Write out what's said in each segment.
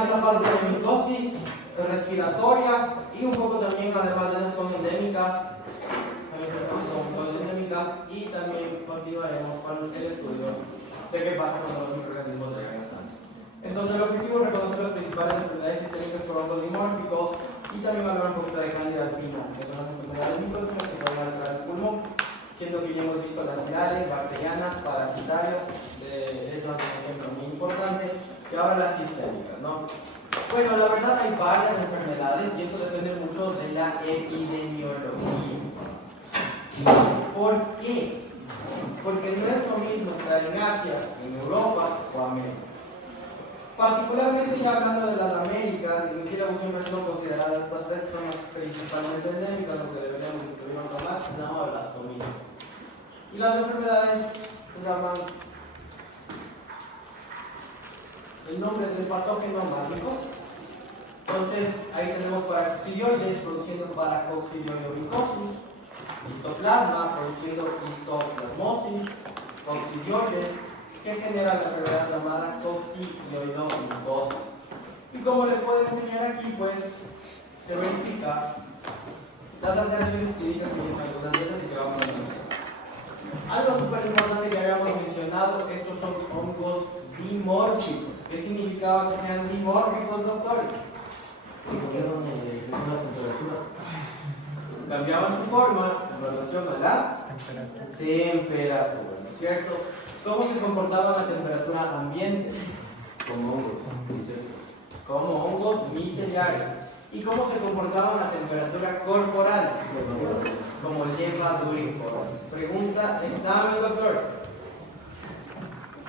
una etapa de micosis respiratorias y un poco también, además de eso, son endémicas. Y también continuaremos con el estudio de qué pasa cuando los microorganismos llegan a sangre. Entonces, el objetivo es reconocer las principales enfermedades sistémicas por hongos dimórficos y también hablar un poquito de cándida al final, que son las enfermedades micóticas que pueden alterar el pulmón, siendo que ya hemos visto las virales, bacterianas, parasitarias, es un ejemplo muy importante, y ahora las sistémicas, ¿no? Bueno, la verdad hay varias enfermedades y esto depende mucho de la epidemiología. ¿Por qué? Porque no es lo mismo estar en Asia, en Europa o América. Particularmente ya hablando de las Américas, inclusive siempre son consideradas estas tres que son las principalmente endémicas, lo que deberíamos incluir otro más, se llama blastomía. Y las enfermedades se llaman el nombre del patógeno más micosis. Entonces ahí tenemos paracoccidioides produciendo paracoccidioidomicosis, histoplasma produciendo histoplasmosis, coccidioides que genera la enfermedad llamada coccidioidomicosis. Y como les puedo enseñar aquí, pues se verifica las alteraciones clínicas que tienen algunas de ellas y que vamos a ver. Algo súper importante que habíamos mencionado, estos son hongos dimórficos. ¿Qué significaba que sean dimórficos, doctores? Cambiaban su forma en relación a la temperatura, ¿no es cierto? ¿Cómo se comportaban a temperatura ambiente? Como hongos miceliares. ¿Y cómo se comportaban a temperatura corporal? Como levaduriformes. Pregunta, examen, doctor.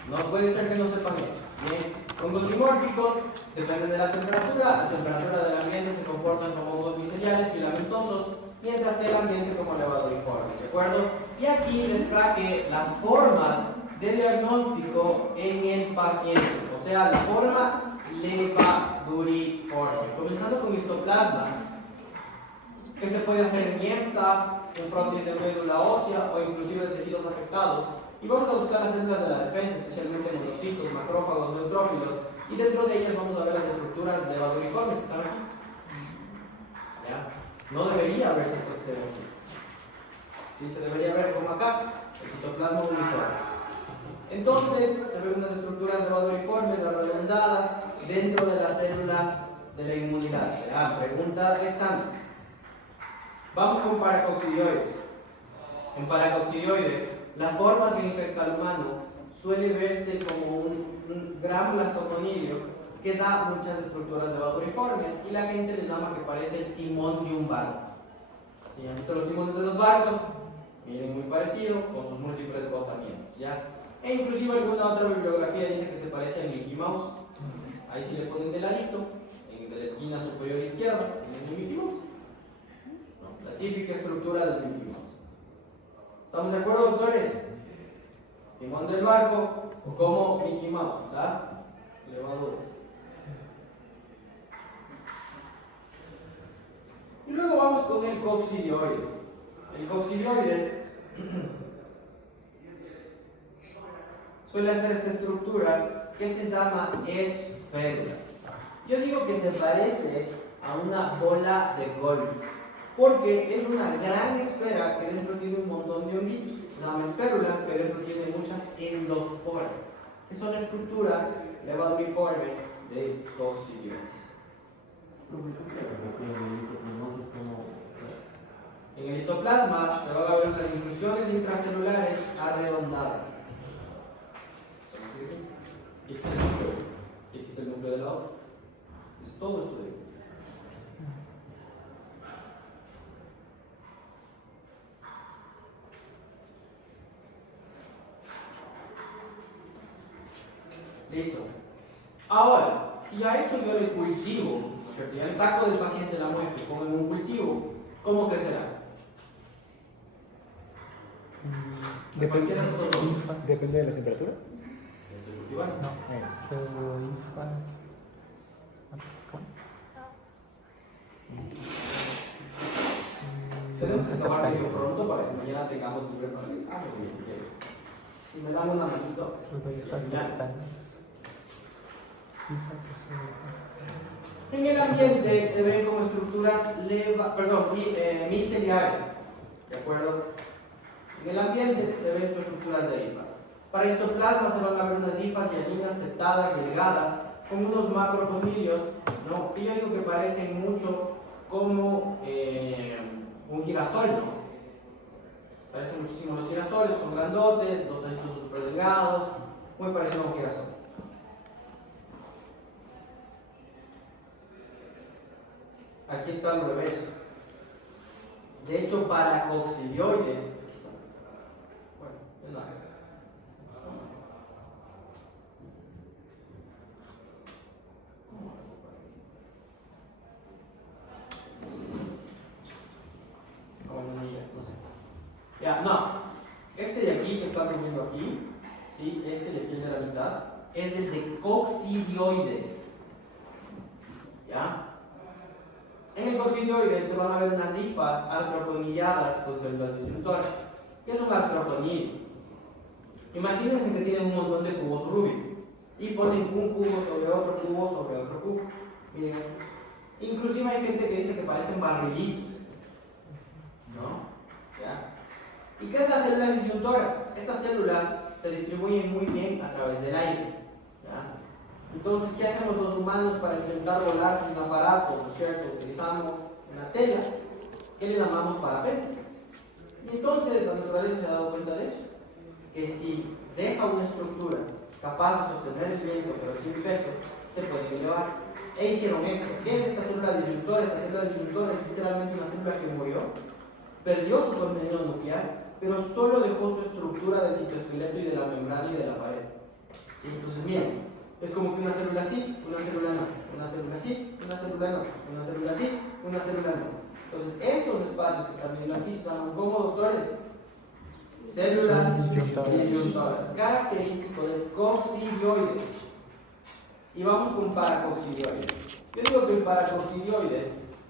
No puede ser que no sepan eso. Bien. Hongos dimórficos dependen de la temperatura. A temperatura del ambiente se comportan como hongos miceliares, filamentosos, mientras que el ambiente como levaduriformes. ¿De acuerdo? Y aquí les traje las formas de diagnóstico en el paciente. O sea, la forma levaduriforme. Comenzando con histoplasma, que se puede hacer en IEMSA, un frontis de médula ósea o inclusive de tejidos afectados. Y vamos a buscar las células de la defensa, especialmente monocitos, macrófagos, neutrófilos, y dentro de ellas vamos a ver las estructuras levaduriformes que están aquí. ¿Ya? No debería verse esto que se ve aquí. Sí, se debería ver como acá, el citoplasma uniforme. Entonces, se ven unas estructuras levaduriformes, redondadas, dentro de las células de la inmunidad. ¿Ya? Pregunta de examen. Vamos con paracoccidioides. En paracoccidioides, la forma que infecta al humano suele verse como un gran blastoconilio que da muchas estructuras levaduriformes y la gente les llama que parece el timón de un barco. ¿Sí? ¿Han visto los timones de los barcos? Miren, muy parecido, con sus múltiples botamientos, ¿ya? E inclusive alguna otra bibliografía dice que se parece al Mickey Mouse. Ahí sí le ponen de ladito, en la esquina superior izquierda, en el Mickey Mouse. No, la típica estructura del Mickey Mouse. ¿Estamos de acuerdo, doctores? Timón del barco, como Mickey Mouse, las levaduras. Y luego vamos con el coccidioides. El coccidioides suele hacer esta estructura que se llama esfera. Yo digo que se parece a una bola de golf, porque es una gran esfera que dentro tiene un montón de honguitos. Se llama espérula, que dentro tiene muchas endosporas, que son la estructura levaduriforme de coccidioides. En el histoplasma se van a ver unas inclusiones intracelulares arredondadas. Aquí está el núcleo de la otra. Es todo esto de ahí. Listo. Ahora, si a esto yo le cultivo, ya le saco del paciente la muestra y pongo en un cultivo, ¿cómo crecerá? Depende de la temperatura. No, tenemos que acabar bien pronto para que mañana tengamos libre para el examen. Si me dan una manito. En el ambiente se ven como estructuras miceliares, ¿de acuerdo? En el ambiente se ven estructuras de hifa. Para histoplasma se van a ver unas hifas hialinas septadas, delgadas, con unos macroconilios, ¿no? Que yo digo que parecen mucho como un girasol, ¿no? Parecen muchísimo los girasoles, son grandotes, los tachitos son súper delgados, muy parecido a un girasol. Aquí está al revés. De hecho, para coccidioides, bueno, es la ya, no. Este de aquí que está poniendo aquí, ¿sí? Este de aquí de la mitad, es el de coccidioides. ¿Ya? En el coccidioides se van a ver unas hifas artroponilladas con células disyuntoras. ¿Qué es un artroponilio? Imagínense que tienen un montón de cubos Rubik y ponen un cubo sobre otro cubo sobre otro cubo. Miren aquí. Inclusive hay gente que dice que parecen barrilitos, ¿no? ¿Ya? ¿Y qué es la célula disyuntora? Estas células se distribuyen muy bien a través del aire. ¿Ya? Entonces, ¿qué hacemos los humanos para intentar volar sin aparato? ¿No es cierto? Utilizamos una tela que le llamamos parapente. Y entonces la naturaleza se ha dado cuenta de eso, que si deja una estructura capaz de sostener el viento pero sin peso, se puede elevar. E hicieron esto. ¿Qué es esta célula disyuntora? Esta célula disyuntora es literalmente una célula que murió, perdió su contenido nuclear, pero solo dejó su estructura del citoesqueleto y de la membrana y de la pared. ¿Sí? Entonces, miren, es como que una célula sí, una célula no, una célula sí, una célula no, una célula sí, una célula no. Entonces, estos espacios que están viendo aquí se llaman como, doctores, células disyuntoras, característico de coccidioides. Y vamos con paracoccidioides. Yo digo que el paracoccidioides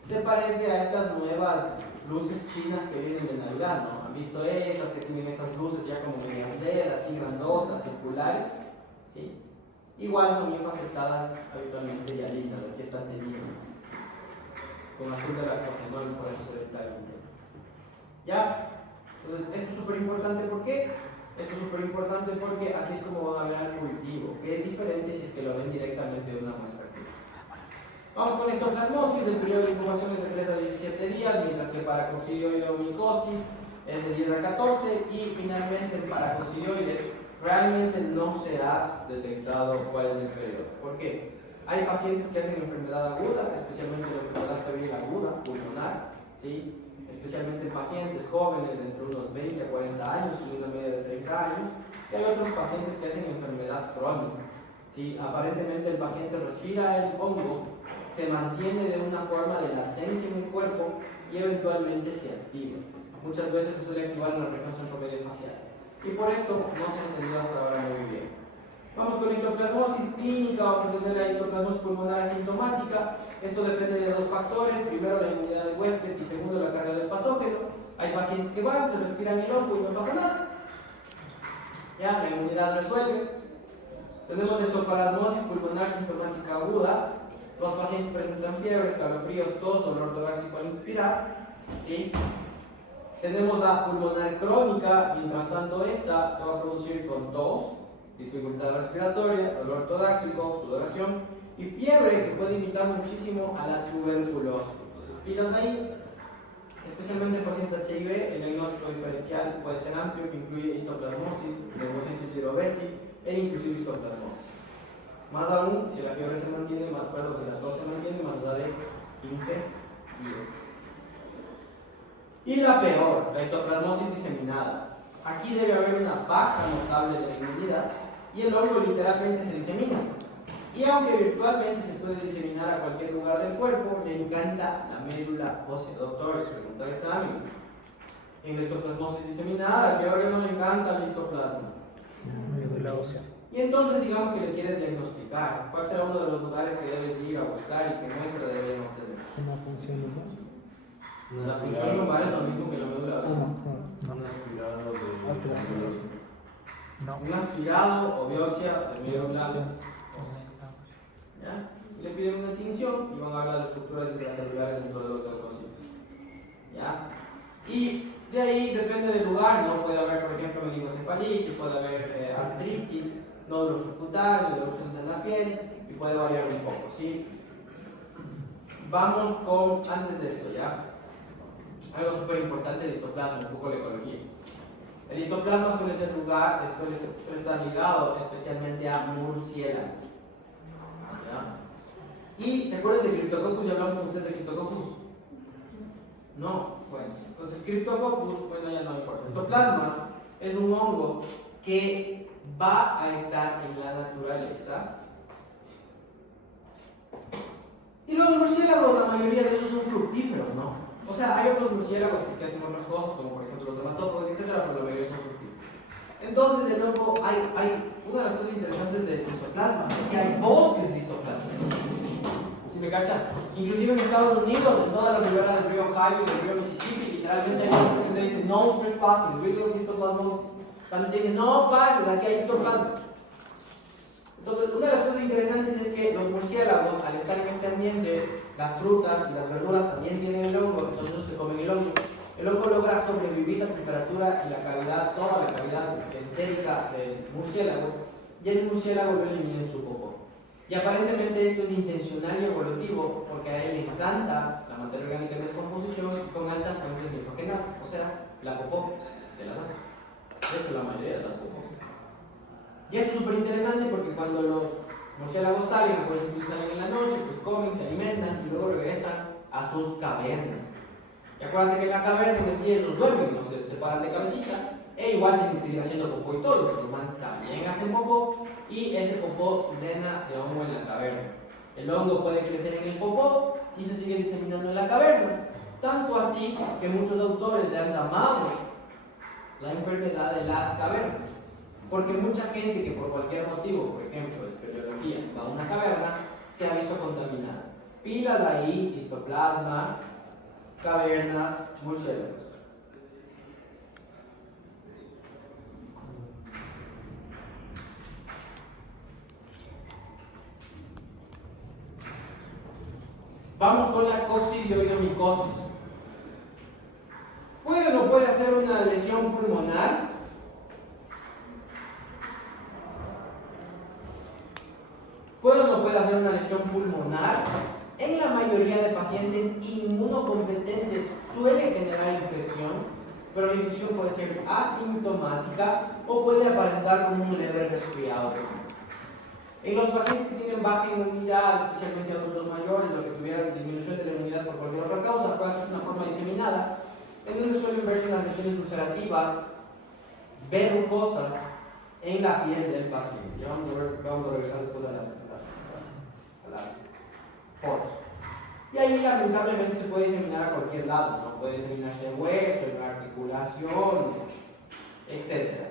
se parece a estas nuevas luces chinas que vienen de Navidad, ¿no? ¿Han visto estas que tienen esas luces ya como medias LED, así grandotas, circulares? ¿Sí? Igual son bien aceptadas habitualmente y lindas, aquí están teniendo con azul de lactofenol, por eso se ve tan intenso. ¿Ya? Entonces, esto es súper importante, ¿por qué? Esto es súper importante porque así es como van a ver al cultivo, que es diferente si es que lo ven directamente de una muestra activa. Vamos con histoplasmosis, el periodo de incubación es de 3 a 17 días, mientras que para coccidioide o micosis es de 10 a 14, y finalmente en paracoccidioides realmente no se ha detectado cuál es el periodo. ¿Por qué? Hay pacientes que hacen enfermedad aguda, especialmente la enfermedad febril aguda, pulmonar, ¿sí? Especialmente en pacientes jóvenes de entre unos 20 a 40 años y una media de 30 años, y hay otros pacientes que hacen enfermedad crónica. ¿Sí? Aparentemente el paciente respira el hongo, se mantiene de una forma de latencia en el cuerpo y eventualmente se activa. Muchas veces se suele activar en la región centromedia facial, y por eso no se ha entendido hasta ahora muy bien. Vamos con histoplasmosis clínica, vamos a entender la histoplasmosis pulmonar asintomática. Esto depende de dos factores: primero, la inmunidad del huésped, y segundo, la carga del patógeno. Hay pacientes que van, se respiran el hongo y no pasa nada. Ya, la inmunidad resuelve. Tenemos histoplasmosis pulmonar sintomática aguda. Los pacientes presentan fiebre, escalofríos, tos, dolor torácico al inspirar. ¿Sí? Tenemos la pulmonar crónica, mientras tanto esta se va a producir con tos, dificultad respiratoria, dolor torácico, sudoración y fiebre, que puede imitar muchísimo a la tuberculosis. Entonces, pilas ahí, especialmente en pacientes HIV, el diagnóstico diferencial puede ser amplio, que incluye histoplasmosis, neumocitis girovesi e inclusive histoplasmosis. Más aún, si la fiebre se mantiene, si la tos se mantiene más allá de 15 días. Y la peor, la histoplasmosis diseminada. Aquí debe haber una baja notable de la inmunidad y el hongo literalmente se disemina. Y aunque virtualmente se puede diseminar a cualquier lugar del cuerpo, le encanta la médula ósea. Doctores, pregunta de examen. En la histoplasmosis diseminada, ¿qué órgano le encanta el histoplasma? Médula ósea. Y entonces digamos que le quieres diagnosticar. ¿Cuál será uno de los lugares que debes ir a buscar y qué muestra deberían obtener? ¿Cómo funciona? La función lumbar es lo mismo que la médula ósea. Un aspirado de... No. Un aspirado o biopsia de médula ósea. ¿ya? Y le piden una tinción y van a ver las estructuras intracelulares dentro de los leucocitos, ¿ya? Y de ahí depende del lugar, ¿no? Puede haber, por ejemplo, meningoencefalitis, puede haber artritis, nódulos subcutáneos, erupciones en la piel, y puede variar un poco, ¿sí? Vamos con, antes de esto, ¿ya? Algo súper importante, el histoplasma, un poco la ecología. El histoplasma suele estar ligado especialmente a murciélagos, ¿ya? ¿Y se acuerdan de Cryptococcus? ¿Ya hablamos con ustedes de Cryptococcus? No, bueno, entonces Cryptococcus, bueno, ya no importa. Histoplasma es un hongo que va a estar en la naturaleza. Y los murciélagos, la mayoría de ellos son fructíferos, ¿no? O sea, hay otros murciélagos que hacen otras cosas, como por ejemplo los dermatófagos, etc., pero la mayoría son fructíferos. Entonces, de nuevo, hay una de las cosas interesantes del histoplasma, es que hay bosques de histoplasma. ¿Sí me cachan? Inclusive en Estados Unidos, en todas las riberas del río Ohio y del río Mississippi, literalmente hay bosques que te dicen no trespassing, riesgos de histoplasmosis. También te dicen no pases, aquí hay histoplasma. Entonces, una de las cosas interesantes es que los murciélagos, al estar en este ambiente, las frutas y las verduras también tienen el hongo, entonces ellos se comen el hongo. El hongo logra sobrevivir a la temperatura y la cavidad, toda la cavidad entérica del murciélago, y el murciélago lo elimina en su popó. Y aparentemente esto es intencional y evolutivo, porque a él le encanta la materia orgánica en descomposición con altas fuentes nitrogenadas, o sea, la popó de las aves. De hecho, la mayoría de las popó. Y esto es súper interesante porque cuando los murciélagos salen, por ejemplo, salen en la noche, pues comen, se alimentan y luego regresan a sus cavernas. Y acuérdate que en la caverna en el día ellos duermen, no se paran de cabecita, e igual tienen que seguir haciendo popó y todo, porque los manes también hacen popó y ese popó se llena de hongo en la caverna. El hongo puede crecer en el popó y se sigue diseminando en la caverna. Tanto así que muchos autores le han llamado la enfermedad de las cavernas. Porque mucha gente que por cualquier motivo, por ejemplo, espeleología, va a una caverna, se ha visto contaminada. Pilas ahí, histoplasma, cavernas, murciélagos. Vamos con la coccidioidomicosis. ¿Puede o no puede hacer una lesión pulmonar? ¿Puede o no puede hacer una lesión pulmonar? En la mayoría de pacientes inmunocompetentes suele generar infección, pero la infección puede ser asintomática o puede aparentar como un leve resfriado. En los pacientes que tienen baja inmunidad, especialmente adultos mayores, o que tuvieran disminución de la inmunidad por cualquier otra causa, puede ser una forma diseminada, en donde suelen verse unas lesiones ulcerativas, verrucosas, en la piel del paciente. Ya vamos a regresar después a las poros. Y ahí lamentablemente se puede diseminar a cualquier lado, ¿no? Puede diseminarse en hueso, en articulación, etc.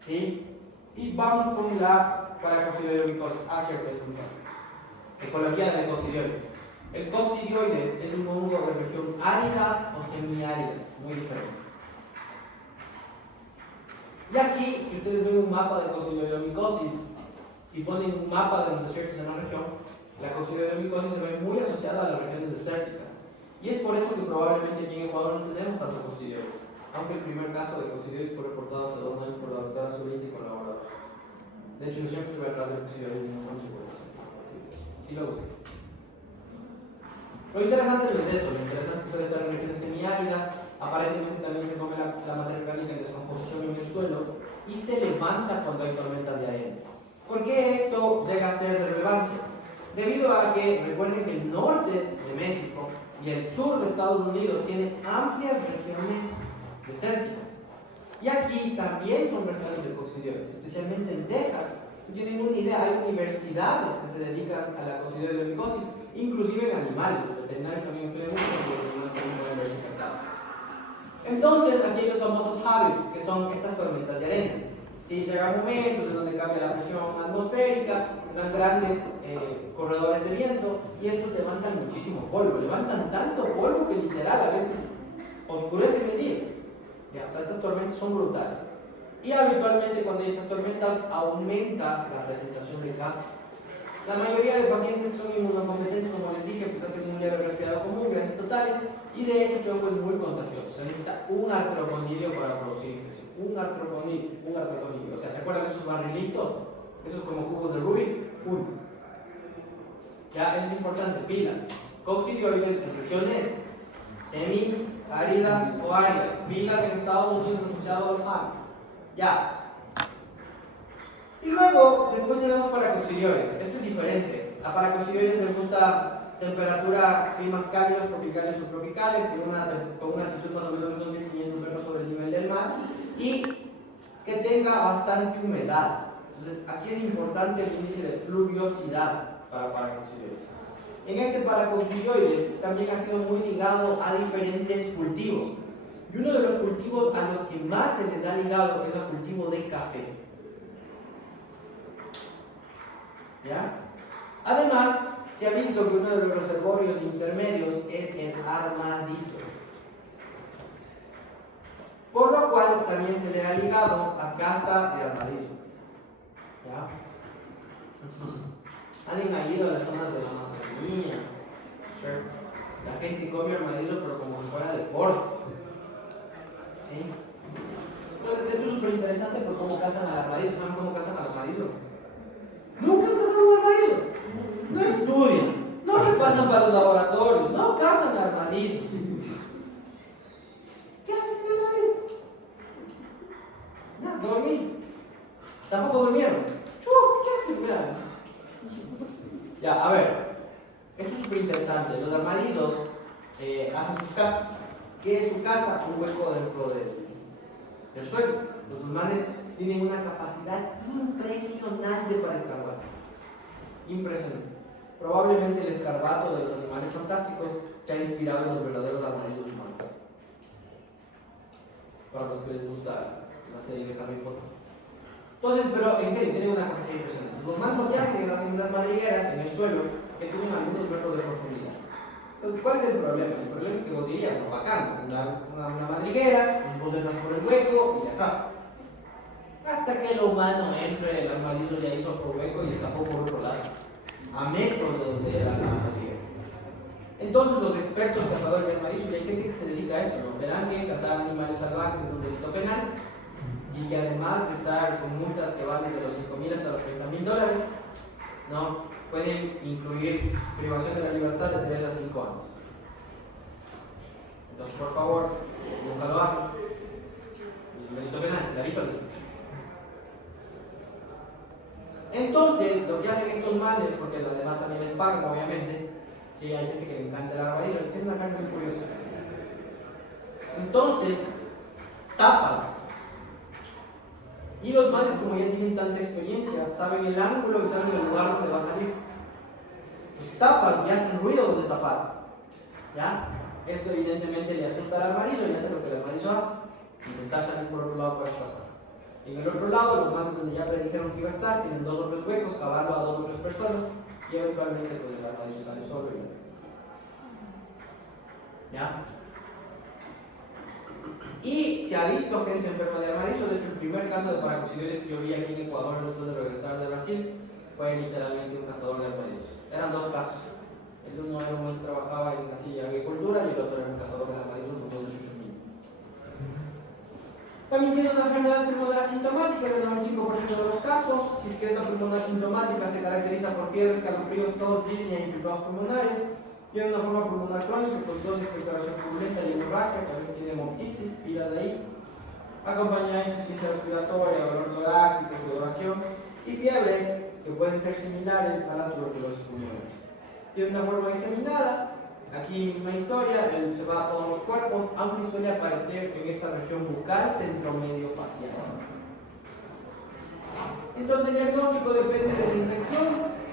¿Sí? Y vamos con la coccidioidomicosis. Cierto, es un ecología de coccidioides. El coccidioides es un hongo de región áridas o semiáridas, muy diferente. Y aquí, si ustedes ven un mapa de coccidioidomicosis y ponen un mapa de los desiertos en la región, la coccidioidomicosis se ve muy asociada a las regiones desérticas. Y es por eso que probablemente aquí en Ecuador no tenemos tanto coccidioides, aunque el primer caso de coccidioides fue reportado hace 2 años por la doctora Zuliti y colaboradores. De hecho, yo siempre estuve atrás de coccidioides y no mucho por eso. Sí lo busqué. Lo interesante no es eso, lo interesante es que suele estar en regiones semiáridas. Aparentemente también se come la materia orgánica en descomposición en el suelo y se levanta cuando hay tormentas de arena. ¿Por qué esto llega a ser de relevancia? Debido a que recuerden que el norte de México y el sur de Estados Unidos tienen amplias regiones desérticas. Y aquí también son regiones de coccidioides, especialmente en Texas. No tienen una idea, hay universidades que se dedican a la coccidioidomicosis, inclusive en animales. Los veterinarios también estudian mucho porque los animales también pueden verse infectados. Entonces, aquí hay los famosos HABITs, que son estas tormentas de arena. Sí, llegan momentos en donde cambia la presión atmosférica, dan grandes corredores de viento y estos levantan muchísimo polvo. Levantan tanto polvo que literal a veces oscurecen el día. Ya, o sea, estas tormentas son brutales. Y habitualmente cuando hay estas tormentas aumenta la presentación de casos. La mayoría de pacientes que son inmunocompetentes, como les dije, pues hacen un leve resfriado común, gracias totales, y de hecho este hongo es muy contagioso. Se necesita un artroponidio para producir infección. Un artroponidio. O sea, ¿se acuerdan de esos barrilitos? Esos como cubos de Rubik. Uno. Ya, eso es importante, pilas. Coccidioides en regiones semi-áridas o áridas. Pilas en Estados Unidos asociados a los ARM. Ya. Y luego, después tenemos paracoccidioides. Esto es diferente. A paracoccidioides les gusta temperatura, climas cálidos, tropicales o subtropicales, con una altitud más o menos de 2500 metros sobre el nivel del mar y que tenga bastante humedad. Entonces, aquí es importante el índice de pluviosidad para paracoccidioides. En este paracoccidioides también ha sido muy ligado a diferentes cultivos. Y uno de los cultivos a los que más se les ha ligado es al cultivo de café. ¿Ya? Además, se ha visto que uno de los reservorios intermedios es el armadillo. Por lo cual también se le ha ligado a caza de armadillo. ¿Ya? Entonces, han ido a las zonas de la Amazonía. Sure. La gente come armadillo pero como si fuera deporte. ¿Sí? Entonces, esto es súper interesante por cómo cazan al armadillo. ¿Saben cómo cazan al armadillo? Nunca han cazado un armadillo. No estudian, no repasan para los laboratorios, no cazan armadillos. ¿Qué hacen de la vida? Nada, dormir. Tampoco durmieron. ¿Qué hacen? Mira. Ya, a ver. Esto es súper interesante. Los armadillos hacen sus casas. ¿Qué es su casa? Un hueco dentro del suelo. Los manes tienen una capacidad impresionante para escarbar. Impresionante. Probablemente el escarbato de los animales fantásticos se ha inspirado en los verdaderos armadillos humanos. Para los que les gusta la serie de Harry Potter. Entonces, pero en serio, tienen una capacidad impresionante. Los manos yacen hacen unas madrigueras en el suelo que tienen algunos metros de profundidad. Entonces, ¿cuál es el problema? El problema es que vos dirías, no, bacán, una madriguera, vos entras por el hueco y atrapas. Hasta que el humano entre, el armadillo ya hizo otro hueco y escapó por otro lado, a metros de donde era la madriguera. Entonces, los expertos cazadores de armadillos, y hay gente que se dedica a esto, ¿no? Verán que cazar animales salvajes es un delito penal y que además de estar con multas que van desde los $5,000 hasta los $30,000, ¿no? Pueden incluir privación de la libertad de 3 a 5 años. Entonces, por favor, nunca lo hagan. Es un delito penal, clarito. Entonces, lo que hacen estos manes, porque además también les pagan, obviamente, sí, hay gente que le encanta el armadillo, tiene una carne muy curiosa. Entonces, tapan. Y los manes, como ya tienen tanta experiencia, saben el ángulo y saben el lugar donde va a salir. Pues tapan y hacen ruido donde tapar. ¿Ya? Esto evidentemente le asusta al armadillo y hace lo que el armadillo hace: intentar salir por otro lado para escapar. En el otro lado, los manes donde ya predijeron que iba a estar, tienen 2 o 3 huecos, cavando a 2 o 3 personas y eventualmente pues, el armadillo sale solo. ¿Ya? Y se ha visto gente enferma de armadillo. De hecho, el primer caso de paracoccidioides que yo vi aquí en Ecuador después de regresar de Brasil fue literalmente un cazador de armadillos. Eran 2 casos. El uno era uno que trabajaba en la silla de agricultura y el otro era un cazador de armadillos con todo su familia. También tiene una enfermedad pulmonar asintomática en el 95% de los casos. Si es que esta pulmonar asintomática se caracteriza por fiebre, escalofríos, tos, disnea y infiltrados pulmonares. Tiene una forma pulmonar crónica con tos, expectoración purulenta y hemorragia, que a veces tiene hemoptisis, pilas de ahí, acompañada de insuficiencia respiratoria, dolor torácico, sudoración y fiebres que pueden ser similares a las tuberculosis pulmonares. Tiene una forma diseminada. Aquí misma historia, se va a todos los cuerpos, aunque suele aparecer en esta región bucal, centromedio facial. Entonces el diagnóstico depende de la infección,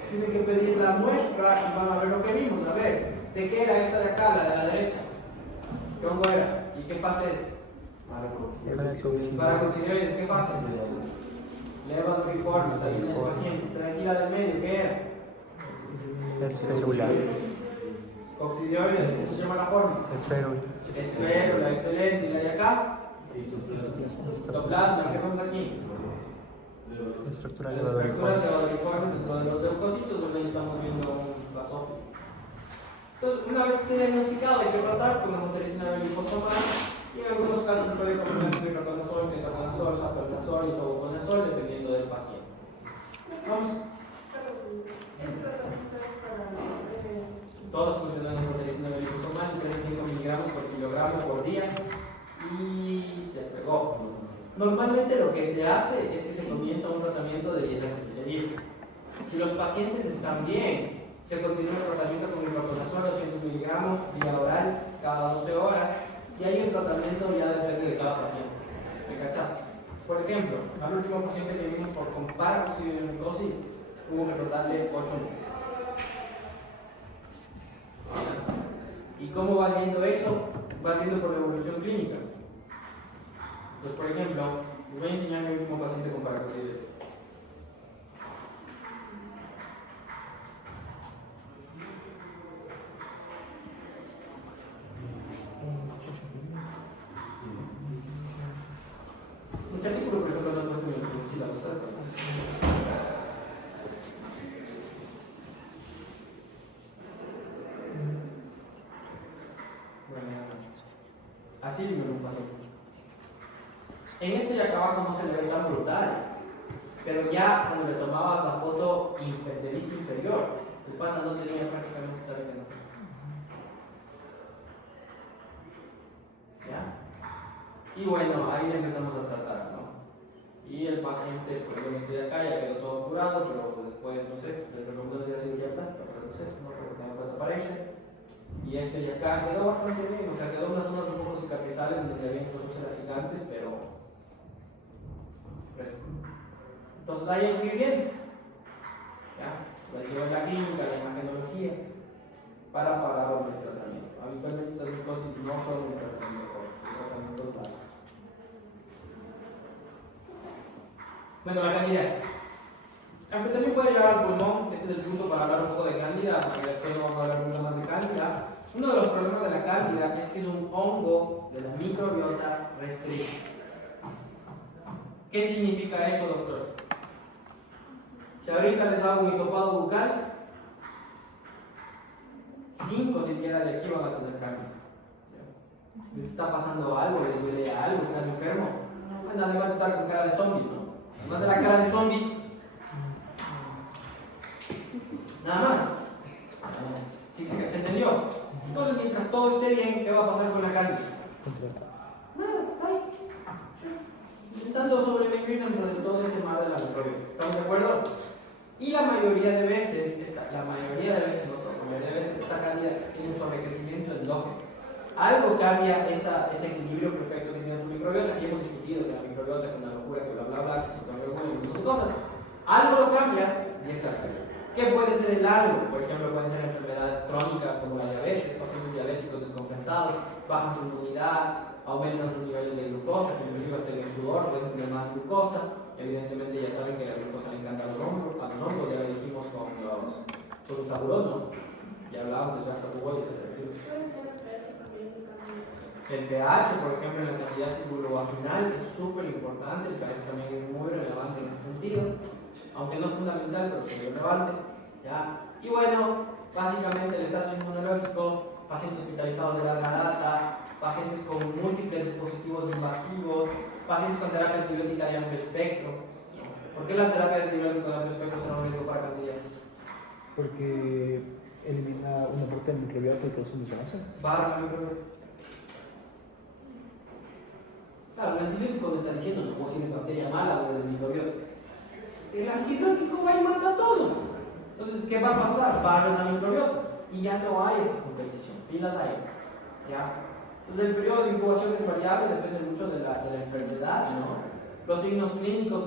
tienen que pedir la muestra y van a ver lo que vimos. A ver, ¿de qué era esta de acá, la de la derecha? ¿Qué hongo era? ¿Y qué fase es? Paracoccidioides, ¿qué fase? Levaduriformes, ahí viene el paciente. Tranquila del medio, ¿qué era? Celular. Coccidioides, ¿cómo se llama la forma? Esférula. Esférula, excelente. ¿Y la de acá? Citoplasma, ¿qué vemos aquí? Estructural Las estructuras de valoriformes dentro de los leucocitos, donde ahí estamos viendo un basófilo. Entonces, una vez que esté diagnosticado, hay que tratar con amoxicilina liposomal y en algunos casos se puede combinar con itraconazol, ketoconazol, sapoconazol y sabuconazol, dependiendo del paciente. Vamos. Todos funcionan con amoxicilina liposomal, 3 a 5 miligramos por kilogramo por día y se pegó. Normalmente lo que se hace es que se comienza un tratamiento de 10 a 15 días. Si los pacientes están bien, se continúa el tratamiento con itraconazol 200 miligramos vía oral cada 12 horas y ahí el tratamiento ya depende de cada paciente. ¿Me cachas? Por ejemplo, al último paciente que vimos con paroxidonicosis hubo que tratarle 8 meses. ¿Y cómo vas viendo eso? Vas viendo por la evolución clínica. Entonces, por ejemplo, les voy a enseñar a mi último paciente con paroxidez. Este artículo, por ejemplo, no es muy difícil a usted. Así vino un paciente. En este de acá abajo no se le ve tan brutal, pero ya cuando le tomabas la foto de vista inferior, el pana no tenía prácticamente esta venación. ¿Ya? Y bueno, ahí le empezamos a tratar, ¿no? Y el paciente, pues bueno, estoy acá, ya quedó todo curado, pero después, no sé, le recomiendo hacer cirugía plástica, pero no sé, no creo que tenga plata para irse. Y este de acá quedó bastante bien, o sea, quedó unas zonas un poco cicatrizales en donde había estos úlceras gigantes, pero entonces ahí hay que ir bien. ¿Ya? Hay que ver la clínica, la imagenología para parar el tratamiento. Habitualmente estas glucosis no son un tratamiento corto, son tratamientos largos. Bueno, la candidez. Aunque también puede llegar al pulmón, este es el punto para hablar un poco de cándida, porque después no vamos a hablar mucho más de cándida. Uno de los problemas de la cándida es que es un hongo de la microbiota restricta. ¿Qué significa eso, doctor? Si ahorita les hago un hisopado bucal, 5 siquiera de aquí van a tener cándida. ¿Les está pasando algo? ¿Les duele algo? ¿Están enfermos? Bueno, además de estar con cara de zombies, ¿no? Además de la cara de zombies. Nada más. ¿Sí, se entendió? Entonces, mientras todo esté bien, ¿qué va a pasar con la cándida? Nada, está ahí. Intentando sobrevivir dentro de todo ese mar de la microbiota. ¿Estamos de acuerdo? Y la mayoría de veces, esta cándida tiene un sobrecrecimiento endógeno. Algo cambia ese equilibrio perfecto que tiene tu microbiota. Aquí hemos discutido que la microbiota es una locura, que bla bla bla, que se puede ver un montón de cosas. Algo lo cambia y es la crece. ¿Qué puede ser el algo? Por ejemplo, pueden ser enfermedades crónicas como la diabetes, pacientes diabéticos descompensados, bajan su inmunidad, aumentan sus niveles de glucosa, que inclusive hasta en el sudor pueden tener más glucosa. Evidentemente ya saben que la glucosa le encanta a los hongos, ya lo dijimos con el saburón, ¿no? Ya hablábamos de saburón y etc. El pH, por ejemplo, en la candidiasis vulvovaginal es súper importante, el pH también es muy relevante en ese sentido, aunque no es fundamental, pero sí es relevante. ¿Ya? Y bueno, básicamente el estatus inmunológico, pacientes hospitalizados de larga data, pacientes con múltiples dispositivos invasivos, pacientes con terapia antibiótica de amplio espectro. ¿Por qué la terapia antibiótica de amplio espectro será un riesgo para candidiasis? Porque elimina una parte del microbiota y causa un desbalance. Baja la microbiota. Claro, el antibiótico no está diciendo que vos tienes bacteria mala o del microbiota. El antibiótico va y mata todo. Entonces, ¿qué va a pasar? Baja la microbiota y ya no hay esa competición. Pilas hay. ¿Ya? Entonces, el periodo de incubación es variable, depende mucho de la enfermedad, ¿no? Los signos clínicos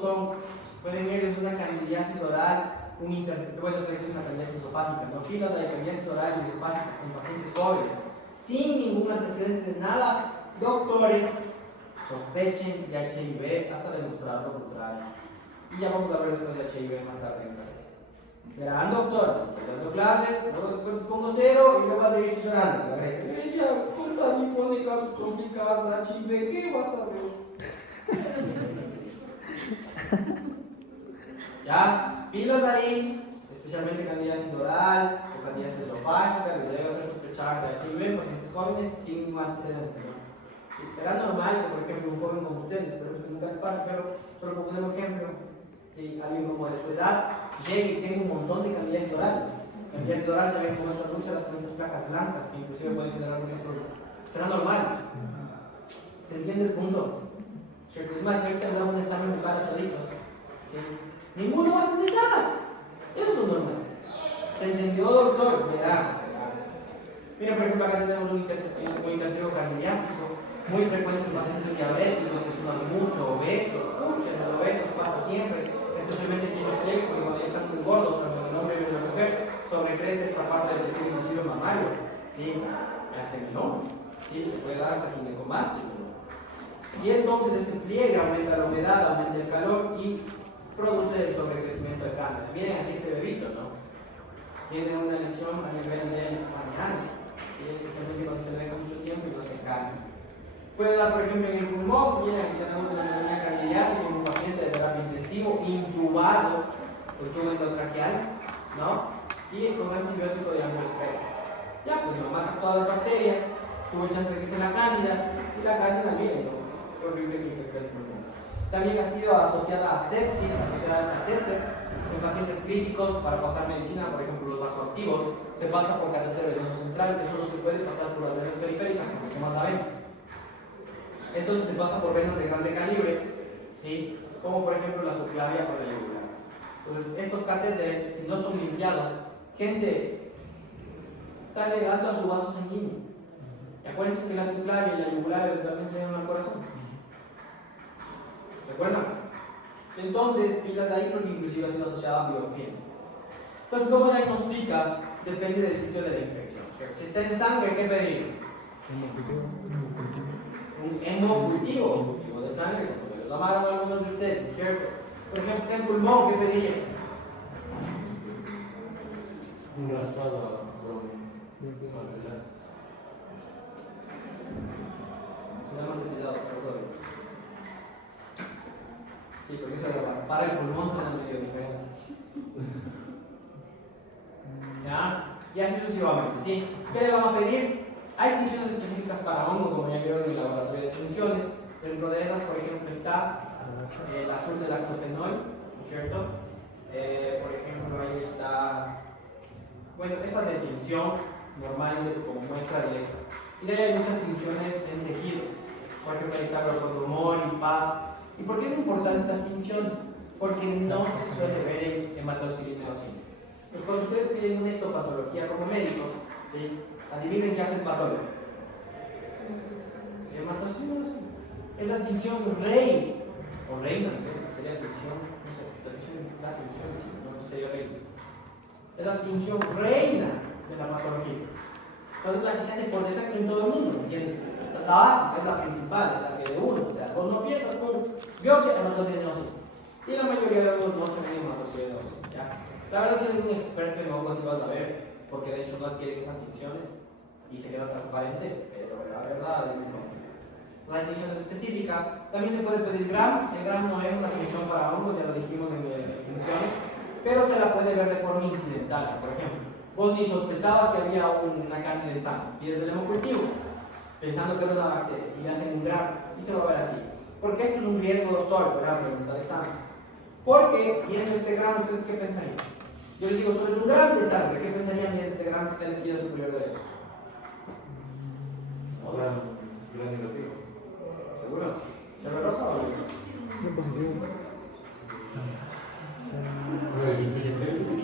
pueden ir desde una candidiasis oral, bueno, es una candidiasis esofágica, ¿no? Pilas de candidiasis oral y esofágica en pacientes jóvenes, sin ningún antecedente de nada. Doctores, sospechen de HIV hasta demostrar lo contrario. Y ya vamos a ver después de HIV más tarde en clase. Verán, doctor, estoy dando clases, luego después pongo 0 y luego vas a ir llorando. Ella, conta mi pone casos complicados, HIV, ¿qué vas a ver? Ya, pilas ahí, especialmente candidiasis oral o candidiasis esofágica, les debe hacer sospechar de HIV, pacientes jóvenes sin un antecedente. Será normal que, por ejemplo, un joven como ustedes, pero que nunca les pasa, pero solo por poner un ejemplo, si alguien como de su edad llegue y tenga un montón de candidiasis oral. Candidiasis oral se ven como estas luchas, las placas blancas, que inclusive pueden generar mucho problema. Será normal. ¿Se entiende el punto? ¿Cierto? Es más, si ahorita le damos un examen bucal a toditos, ¿sí? Ninguno va a entender nada. Eso es lo normal. ¿Se entendió, doctor? Verá. Mira, por ejemplo, acá tenemos un intertrigo candidiásico, muy frecuente en pacientes diabéticos que suman mucho, obesos. Escuchen, los obesos pasa siempre, especialmente en los pies, porque cuando ya están muy gordos, cuando el hombre y la mujer, sobrecrece esta parte del tejido nocivo mamario, ¿sí? Hasta en el hombre, ¿sí? Se puede dar hasta ginecomastia. Y entonces este pliegue aumenta la humedad, aumenta el calor y produce el sobrecrecimiento de carne. Miren aquí este bebito, ¿no? Tiene una lesión a nivel del pañal, especialmente cuando se deja mucho tiempo y no se carga. Puede dar, por ejemplo, en el pulmón. Miren, aquí tenemos una neumonía candidiásica en un paciente de terapia intensivo, intubado con tubo endotraqueal, ¿no? Y con antibiótico de amplio espectro. Ya, pues lo mata todas las bacterias, tuvo chance de que se la cándida, y la cándida, miren, ¿no? Qué horrible que infectó el pulmón. También ha sido asociada a sepsis, asociada al catéter. En pacientes críticos, para pasar medicina, por ejemplo, los vasoactivos, se pasa por catéter venoso central, que solo se puede pasar por las venas periféricas, porque quema la vena. Entonces se pasa por venas de grande calibre, ¿sí? Como por ejemplo la subclavia o la yugular. Entonces, estos catéteres, si no son limpiados, gente está llegando a su vaso sanguíneo. Y acuérdense que la subclavia y la yugular eventualmente se llevan al corazón. ¿Recuerdan? Entonces, pilas ahí porque inclusive ha sido asociada a biofilm. Entonces, ¿cómo diagnosticas? Depende del sitio de la infección. Si está en sangre, ¿qué pedir? Un hemocultivo, cultivo de sangre, como los llamaron algunos de ustedes, ¿cierto? Por ejemplo, si está en pulmón, ¿qué pediría? Un raspado Se llama cepillado, perdón. Sí, porque eso de raspar el pulmón suena medio diferente. ¿Ya? Y así sucesivamente, ¿sí? ¿Qué le vamos a pedir? Hay tinciones específicas para hongo, como ya vieron en el laboratorio de tinciones. Dentro de esas, por ejemplo, está el azul del lactofenol, ¿no es cierto? Por ejemplo, ahí está, bueno, esa de tinción normal como muestra directa. Y de ahí hay muchas tinciones en tejido. Por ejemplo, ahí está glaucodrumol y paz. ¿Y por qué es importante estas tinciones? Porque no se suele ver en hematocilineusia. Pues cuando ustedes piden una histopatología como médicos, ¿sí? Adivinen qué hace el patólogo. Hematocilineusia. Es la tinción rey, o reina, no sé, sería tinción, no sé, la tinción, sí, no sería reina. Es la tinción reina de la patología. Entonces la que se hace por defecto en todo el mundo, ¿entiendes? La básica es la principal, es la que de uno, o sea, vos no piensas con biopsia, hematocilineusia. Y la mayoría de los no se ven hematocilineusia, ¿ya? La verdad, si eres un experto en hongos, sí vas a ver, porque de hecho no adquieren esas tinciones y se queda transparente, pero la verdad es muy común. Hay tinciones específicas. También se puede pedir GRAM. El GRAM no es una tinción para hongos, ya lo dijimos en tinciones, pero se la puede ver de forma incidental. Por ejemplo, vos ni sospechabas que había una carne de sangre y desde el hemocultivo, pensando que era una bacteria, y le hacen un GRAM y se va a ver así. ¿Por qué esto es un riesgo, doctor? Era pregunta de examen. Porque viendo este GRAM, ¿ustedes qué pensarían? Yo les digo, solo es un GRAM de sangre. ¿Qué pensarían viendo este GRAM que está en la esquina superior derecha? gran negativo. ¿Seguro? ¿Se ve rosa o no? Bien positivo.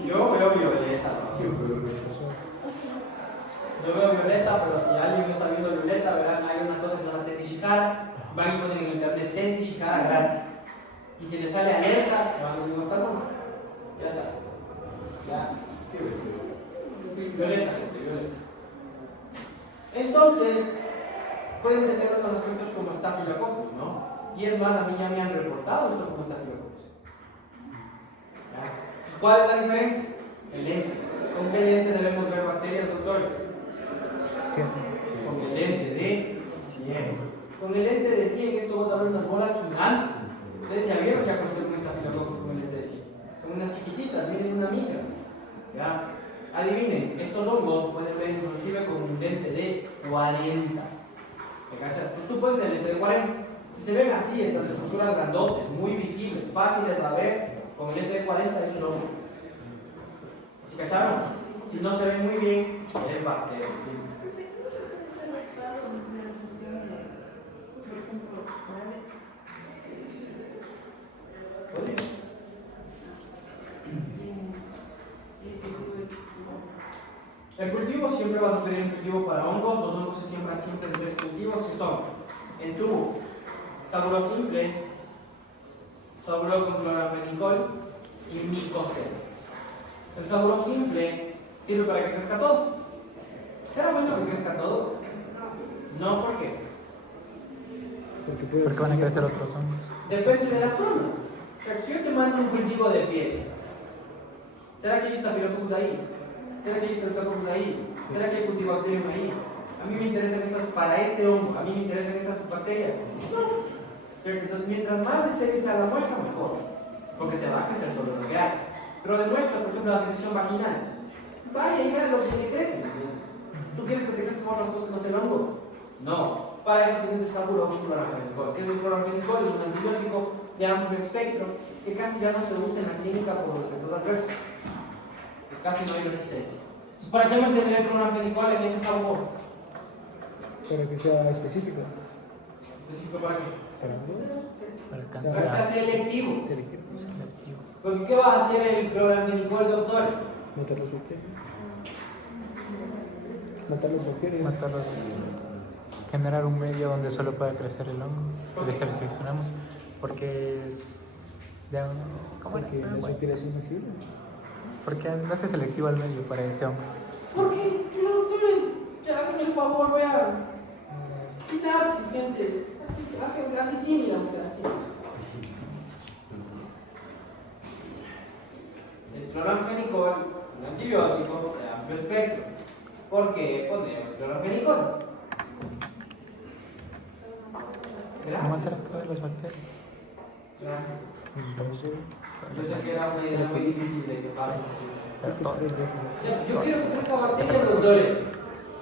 Yo veo violeta. Yo veo violeta, pero si alguien está viendo violeta, verán, hay una cosa que se llama test Ishihara. Van y ponen en internet test Ishihara gratis. Y si les sale alerta, se van a un hasta ya está. Ya. Violeta, violeta. Entonces, pueden tener otros aspectos como estafilococcus, ¿no? Y es más, a mí ya me han reportado esto como estafilococcus. ¿Cuál es la diferencia? El lente. ¿Con qué lente debemos ver bacterias, doctores? Con el lente de 100. Con el lente de 100, esto vas a ver unas bolas gigantes. Ustedes ya vieron ya conocer un estafilococcus con el lente de 100. Son unas chiquititas, miren una mica. ¿Ya? Adivinen, estos hongos pueden ver inclusive con un lente de 40. ¿Me cachas? Tú pones el lente de 40. Si se ven así, estas estructuras grandotes, muy visibles, fáciles de ver, con el lente de 40 es un hongo. ¿Sí cacharon? Si no se ven muy bien, es bacteria. El cultivo siempre vas a tener un cultivo para hongos. Los hongos se siembran siempre en 3 cultivos que son en tubo, saburo simple, saburo con cloramfenicol y micocel. El saburo simple sirve para que crezca todo. ¿Será bueno que crezca todo? No, ¿por qué? Porque van a crecer otros hongos. Depende de la zona. O sea, si yo te mando un cultivo de piel, ¿será que hay Staphylococcus ahí? ¿Será que hay Streptococcus ahí? ¿Será que hay Cultivobacterium ahí? A mí me interesan esas para este hongo, a mí me interesan esas bacterias. No. ¿Cierto? Entonces, mientras más estéril sea la muestra, mejor. Porque te va a crecer sobre lo que hay. Pero de muestra, por ejemplo, la secreción vaginal. Vaya y vea lo que te crece. ¿Tú quieres que te crezcan otras cosas que no sea el hongo? No. Para eso tienes el saburo con cloramfenicol. ¿Qué es el cloramfenicol? Es un antibiótico de amplio espectro que casi ya no se usa en la clínica por los efectos adversos. Pues casi no hay resistencia. Entonces, ¿para qué me serviría el cloramfenicol en ese sabor? Para que sea específico. ¿Específico para qué? Para O sea, Para que sea cambiar. selectivo. selectivo. Porque ¿qué va a hacer el cloramfenicol, doctor? Matar las bacterias. Matar las bacterias. Matarlo. Generar un medio donde solo pueda crecer el hongo. Debe ser seleccionamos. Porque es. De un, ¿cómo Porque era? las bacterias son sensibles. Porque no hace selectivo al medio para este hongo. ¿Por qué? ¿Qué doctores? Ya háganme el favor, vean. Sinapsis, gente. Así tímida, o sea, así. El cloramfenicol, un antibiótico de amplio espectro. ¿Por qué ponemos cloramfenicol? Para matar todas las bacterias. Gracias. Entonces, Yo sé que era una idea muy difícil de que pase. hacer todo. 3 veces así. Yo quiero que crezca bacterias, doctores.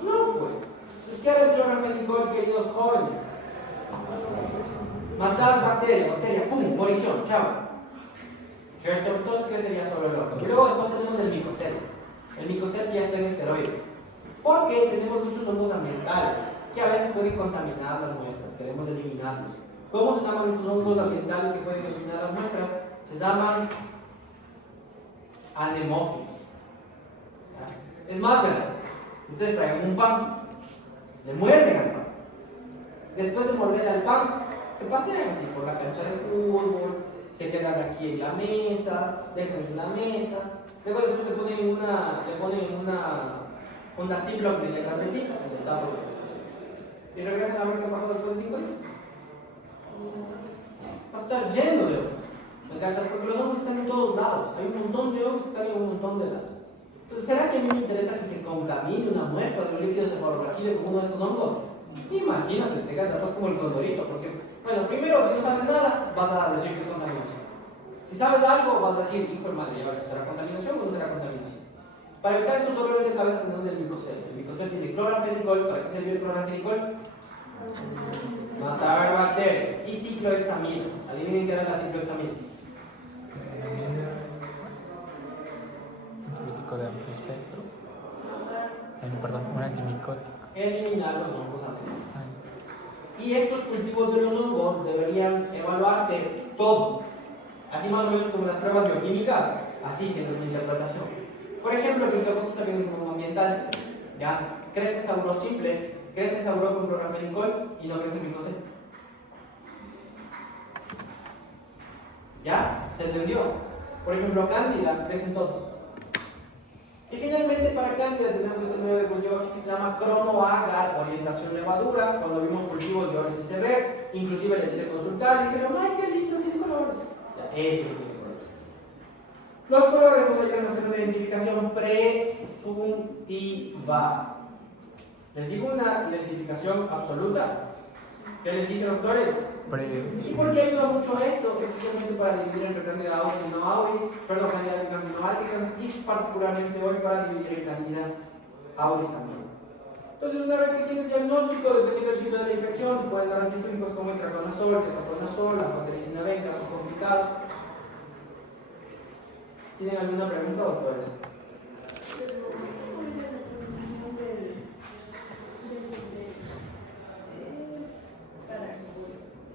No, pues. Es que hará el cloramfenicol, queridos jóvenes. Matar bacteria, pum, morición, chao. ¿Cierto? Entonces, ¿qué sería sobre el otro? Y luego después tenemos el micocel. El micocel sí ya está en esteroides. Porque tenemos muchos hongos ambientales que a veces pueden contaminar las muestras, queremos eliminarlos. ¿Cómo se llaman estos hongos ambientales que pueden eliminar las muestras? Se llaman anemófilos. Es más, ¿verdad? Ustedes traigan un pan, le muerden al pan. Después de morder al pan, se pasean así por la cancha de fútbol, se quedan aquí en la mesa, dejan en la mesa. Luego después le ponen una funda Ziploc de grandecita en el tapo de la televisión. Y regresan a ver qué ha pasado después de 5 años. Va a estar lleno de hongos. ¿Me cachas? Porque los hongos están en todos lados. Hay un montón de hongos que están en un montón de lados. Entonces, ¿será que a mí me interesa que se contamine una muestra de un líquido cefalorraquídeo con uno de estos hongos? Imagínate, te quedas atrás como el condorito. Porque, bueno, primero, si no sabes nada, vas a decir que es contaminación. Si sabes algo, vas a decir, hijo de madre, ya ves, ¿será contaminación o no será contaminación? Para evitar esos dolores de cabeza tenemos el micocel. El micocel tiene cloramfenicol. ¿Para qué sirve el cloramfenicol? Matar bacterias. Y ciclohexamina. Adivinen qué era la ciclohexamina. Antibiótico de amplio espectro. Perdón, un antimicótico. Eliminar los hongos ambientales. Y estos cultivos de los hongos deberían evaluarse todo. Así más o menos como las pruebas bioquímicas. Así que no es mi interpretación. Por ejemplo, el Streptococcus también es un hongo ambiental. ¿Ya? Crece saburo simple, crece saburo con cloramfenicol y no crece micocel. ¿Ya? ¿Se entendió? Por ejemplo, cándida crecen todos. Y finalmente para cándida tenemos este medio de cultivo aquí que se llama cronoagar, orientación levadura. Cuando vimos cultivos yo les hice ver, inclusive les hice consultar y dijeron, ay, qué lindo, tiene colores. Ya, ese tiene colores. Los colores nos ayudan a hacer una identificación presuntiva. Les digo una identificación absoluta. ¿Qué les dije, doctores? ¿Y por qué ayuda mucho esto? Especialmente para dividir entre cantidad auris y no auris, perdón, cantidad alcalines y no alcalines, y particularmente hoy para dividir en cantidad auris también. Entonces, una vez que tienes diagnóstico, dependiendo del sitio de la infección, se pueden dar antifúngicos como itraconazol, ketoconazol, anfotericina B en casos complicados. ¿Tienen alguna pregunta, doctores?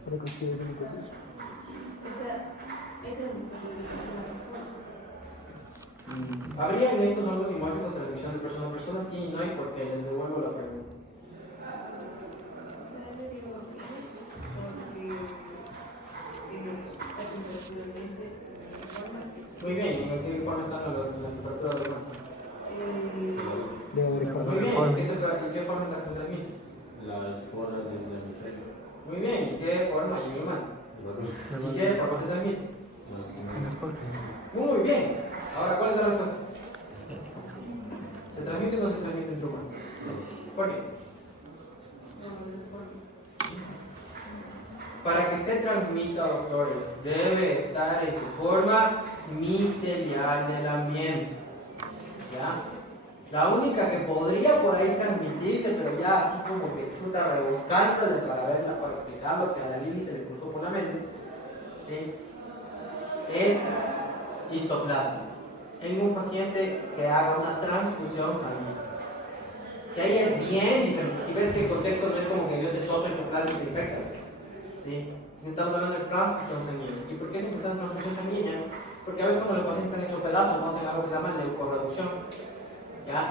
Creo que sí, ¿Habría en estos hongos hemorrágicos transmisión de persona a persona? Sí, no hay por qué. Les devuelvo la pregunta. Muy bien, ¿y en qué forma están las temperaturas de cuerpo? Muy bien, ¿en qué forma es la que se transmite? Las esporas de la miseria. Muy bien, ¿y qué forma? ¿Y humano? ¿Y qué forma se transmite? Muy bien. Ahora, ¿cuál es la respuesta? ¿Se transmite o no se transmite en tu cuerpo? ¿Por qué? Para que se transmita, doctores, debe estar en su forma micelial del ambiente. ¿Ya? La única que podría por ahí transmitirse, pero ya así como que chuta rebuscándole para verla, para explicar lo que a Dalí se le cruzó por la mente, ¿sí? Es histoplasma en un paciente que haga una transfusión sanguínea. Que ahí es bien diferente. Si ves que el contexto no es como que yo te socio histoplasma y te infectas. ¿Sí? Si estamos hablando de transfusión sanguínea. ¿Y por qué es importante la transfusión sanguínea? Porque a veces cuando los pacientes están hechos pedazos, no hacen algo que se llama leucorreducción. ¿Ya?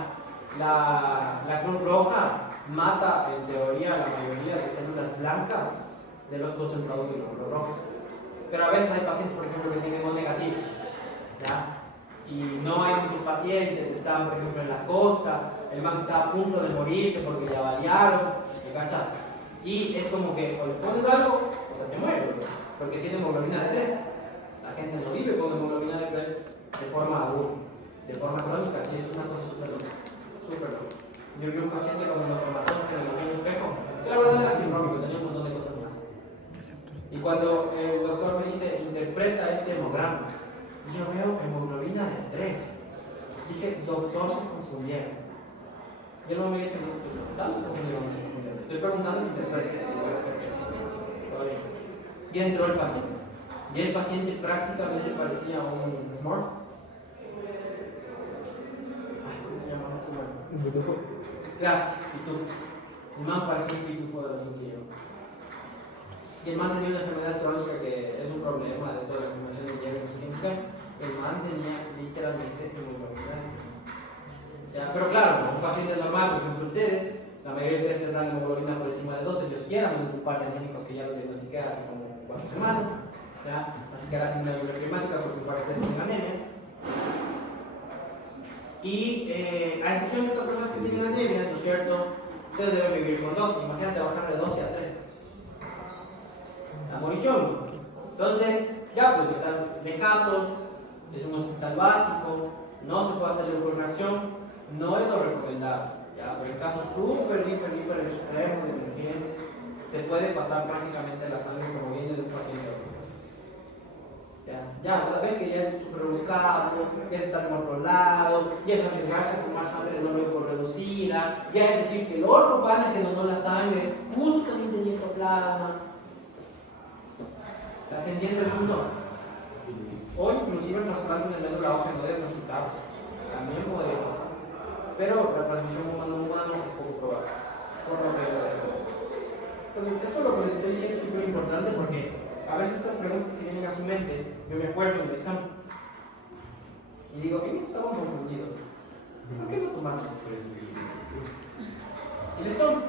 La Cruz Roja mata en teoría la mayoría de células blancas de los concentrados de glóbulos rojos. Pero a veces hay pacientes, por ejemplo, que tienen O negativo. ¿Ya? Y no hay muchos pacientes, están por ejemplo en la costa, el man está a punto de morirse porque le avaliaron, ¿me cachas? Y es como que o le pones algo, o sea, te mueres, porque tiene hemoglobina de 3. La gente no vive con hemoglobina de 3 de forma aguda, de forma crónica, así es una cosa súper loca, súper loca. Yo vi un paciente con hemocromatosis en el pequeño espejo, que la verdad era sindrómico, tenía un montón de cosas más. Y cuando el doctor me dice, interpreta este hemograma, yo veo hemoglobina de 3. Dije, doctor, se confundieron. Yo no me dije, no estoy preguntando, se confundieron, no se confundieron. Estoy preguntando que interprete. Todo bien. Y entró el paciente. Y el paciente prácticamente parecía un Smurf. Ay, ¿cómo se llama esto? ¿Un pitufo? Gracias, pitufo. El man parecía un pitufo de los antiguos. Y el man tenía una enfermedad crónica que es un problema de toda la inflamación de hierro, no sé qué. El man tenía literalmente hemoglobina. Pero claro, un paciente normal, por ejemplo ustedes, la mayoría de ustedes tendrán hemoglobina por encima de 12, Dios quiera, menos un par de anémicos que ya los diagnostiqué hace como 4 semanas. ¿Ya? Así que ahora sin una climática porque un par de ustedes tienen anemia. Y a excepción de estas personas que tienen anemia, ¿no es cierto? Ustedes deben vivir con 12, imagínate bajar de 12 a 3. La morición. Entonces, ya pues están de casos, es un hospital básico, no se puede hacer leucorreacción, no es lo recomendable. ¿Ya? Pero en casos súper extremos de emergentes, se puede pasar prácticamente la sangre como viene de un paciente a otro paciente. Ya, sabes que ya es súper rebuscado, ya es estar en otro lado, ya es arriesgarse a tomar sangre no leucorreducida, ya es decir que el otro pana que donó la sangre justo también tenía histoplasma. ¿Se entiende el punto? O inclusive en trasplantes de médula ósea no diagnosticados. También podría pasar. Pero la transmisión humano-humano es poco probable. Por lo que entonces, esto es lo que les estoy diciendo es súper importante porque a veces estas preguntas que se vienen a su mente, yo me acuerdo en el examen. Y digo, ¿en qué estaban confundidos? ¿Por qué no tomamos? Y les tomo.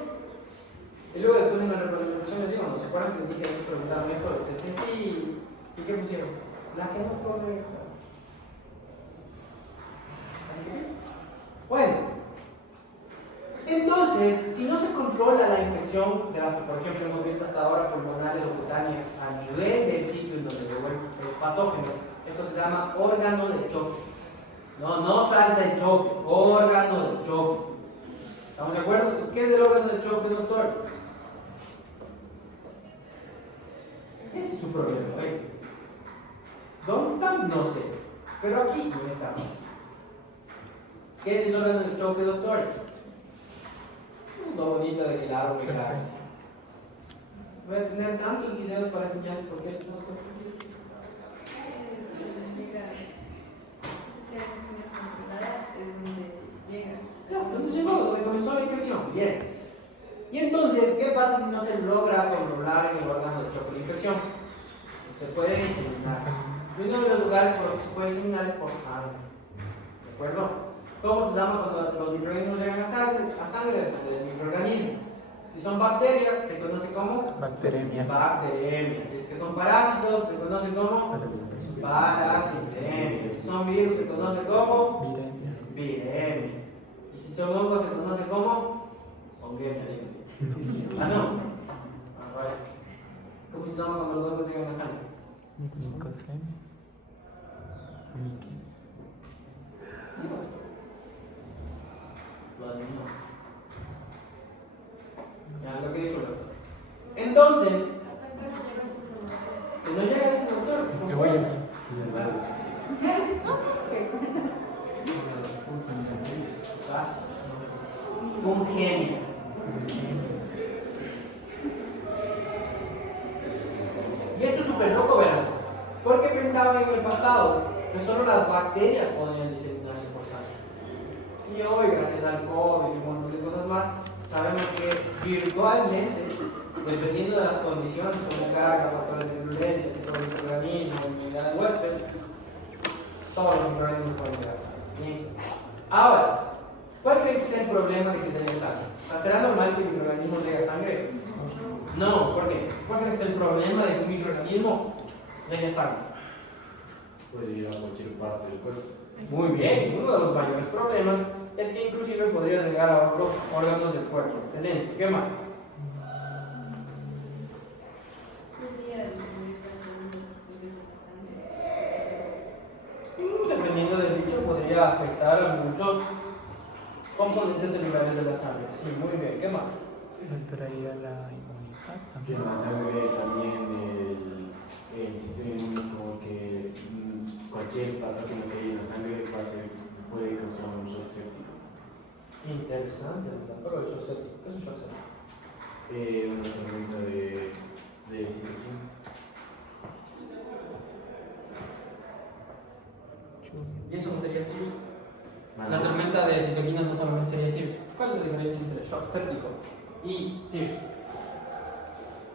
Y luego después en la representación les digo, ¿no se acuerdan que les dije que me preguntaron esto? Les decía, sí, ¿y qué pusieron? La que no es correcta. Así que ves. Bueno, entonces, si no se controla la infección de las que, por ejemplo, hemos visto hasta ahora pulmonares o cutáneas a nivel del sitio en donde llegó el patógeno, esto se llama órgano de choque. No salsa de choque, órgano de choque. ¿Estamos de acuerdo? Entonces, ¿qué es el órgano de choque, doctor? es su problema, ¿eh? ¿Dónde están? No sé. Pero aquí no está. ¿Qué es el órgano de choque, doctores? Es lo bonito de que el árbol me cae. Voy a tener tantos videos para enseñarles por qué esto no se Ya, ¿dónde llegó? ¿Dónde comenzó la infección? Bien. Y entonces, ¿qué pasa si no se logra controlar en el órgano de choque la infección? Se puede diseminar. Y uno de los lugares por los que se puede diseminar es por sangre. ¿De acuerdo? ¿Cómo se llama cuando los microorganismos llegan a sangre del microorganismo? Si son bacterias, se conoce como Bacteremia. bacteremia. Si es que son parásitos, se conoce como parasitemia. Si son virus, se conoce como Viremia. viremia. Y si son hongos, se conoce como honguemia. Ah, no. ¿Cómo se llama cuando los hongos llegan a sangre? Micosemia. Mique. Sí, doctor. Lo adivino. Ya, lo que dijo el doctor. Entonces, que no llega ese doctor. Distribuye. Fungemia. Y esto es súper loco, ¿verdad? Porque pensaban en el pasado que solo las bacterias podían diseminarse por sangre. Y hoy, gracias al COVID y un montón de cosas más, sabemos que virtualmente, dependiendo de las condiciones, como carga, factores de virulencia, tipo de microorganismo, inmunidad de huésped, todos los microorganismos pueden llegar a sangre. Bien. Ahora, ¿cuál cree que sea el problema de que se llegue sangre? ¿Será normal que el microorganismo llegue a sangre? No, ¿por qué? ¿Cuál cree que es el problema de que un microorganismo llegue a sangre? Puede ir a cualquier parte del cuerpo. Muy bien, uno de los mayores problemas es que inclusive podría llegar a otros órganos del cuerpo. Excelente, ¿qué más? Dependiendo del bicho podría afectar a muchos componentes celulares de la sangre. Sí, muy bien, ¿qué más? Alteraría la inmunidad Y también. en la sangre también el sistema inmunológico que cualquier patógeno que hay en la sangre puede causar un shock séptico. Interesante, doctor, el shock séptico. ¿Qué es un shock séptico? Una tormenta de citoquina. ¿Y eso no sería el SIRS? La tormenta de citoquinas no solamente sería el SIRS. ¿Cuál es la diferencia entre shock séptico y SIRS?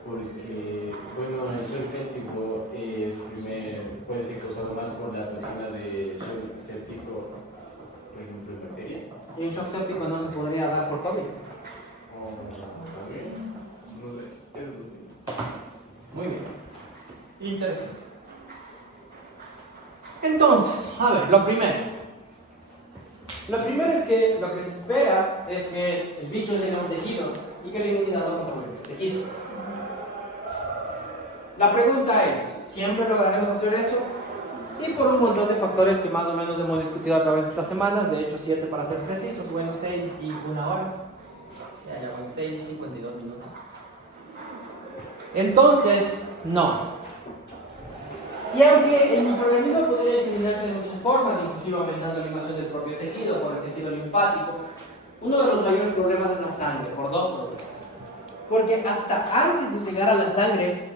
Porque, bueno, el shock séptico puede ser causado más por la toxina de shock séptico, por ejemplo, en bacterias. ¿Y un shock séptico no se podría dar por COVID? O también, no sé, eso no sé. Muy bien. Interesante. Entonces, a ver, lo primero. Lo primero es que lo que se espera es que el bicho llegue a un tejido y que la inmunidad no controle ese tejido. La pregunta es, ¿siempre lograremos hacer eso? Y por un montón de factores que más o menos hemos discutido a través de estas semanas, de hecho 7 para ser precisos, bueno 6 y 1 hora. Ya, bueno, 6 y 52 minutos. Entonces, no. Y aunque el microorganismo podría diseminarse de muchas formas, inclusive aumentando la invasión del propio tejido, por el tejido linfático, uno de los mayores problemas es la sangre, por dos problemas. Porque hasta antes de llegar a la sangre,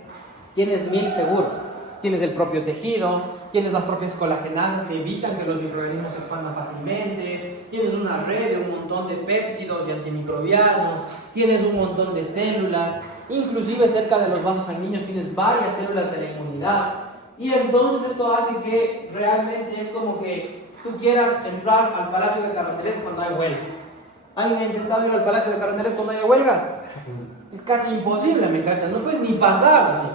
tienes 1000 seguros. Tienes el propio tejido, tienes las propias colagenasas que evitan que los microorganismos se expandan fácilmente, tienes una red de un montón de péptidos y antimicrobianos, tienes un montón de células, inclusive cerca de los vasos sanguíneos tienes varias células de la inmunidad. Y entonces esto hace que realmente es como que tú quieras entrar al Palacio de Carondelet cuando hay huelgas. ¿Alguien ha intentado ir al Palacio de Carondelet cuando hay huelgas? Es casi imposible, ¿me cachas? No puedes ni pasar así.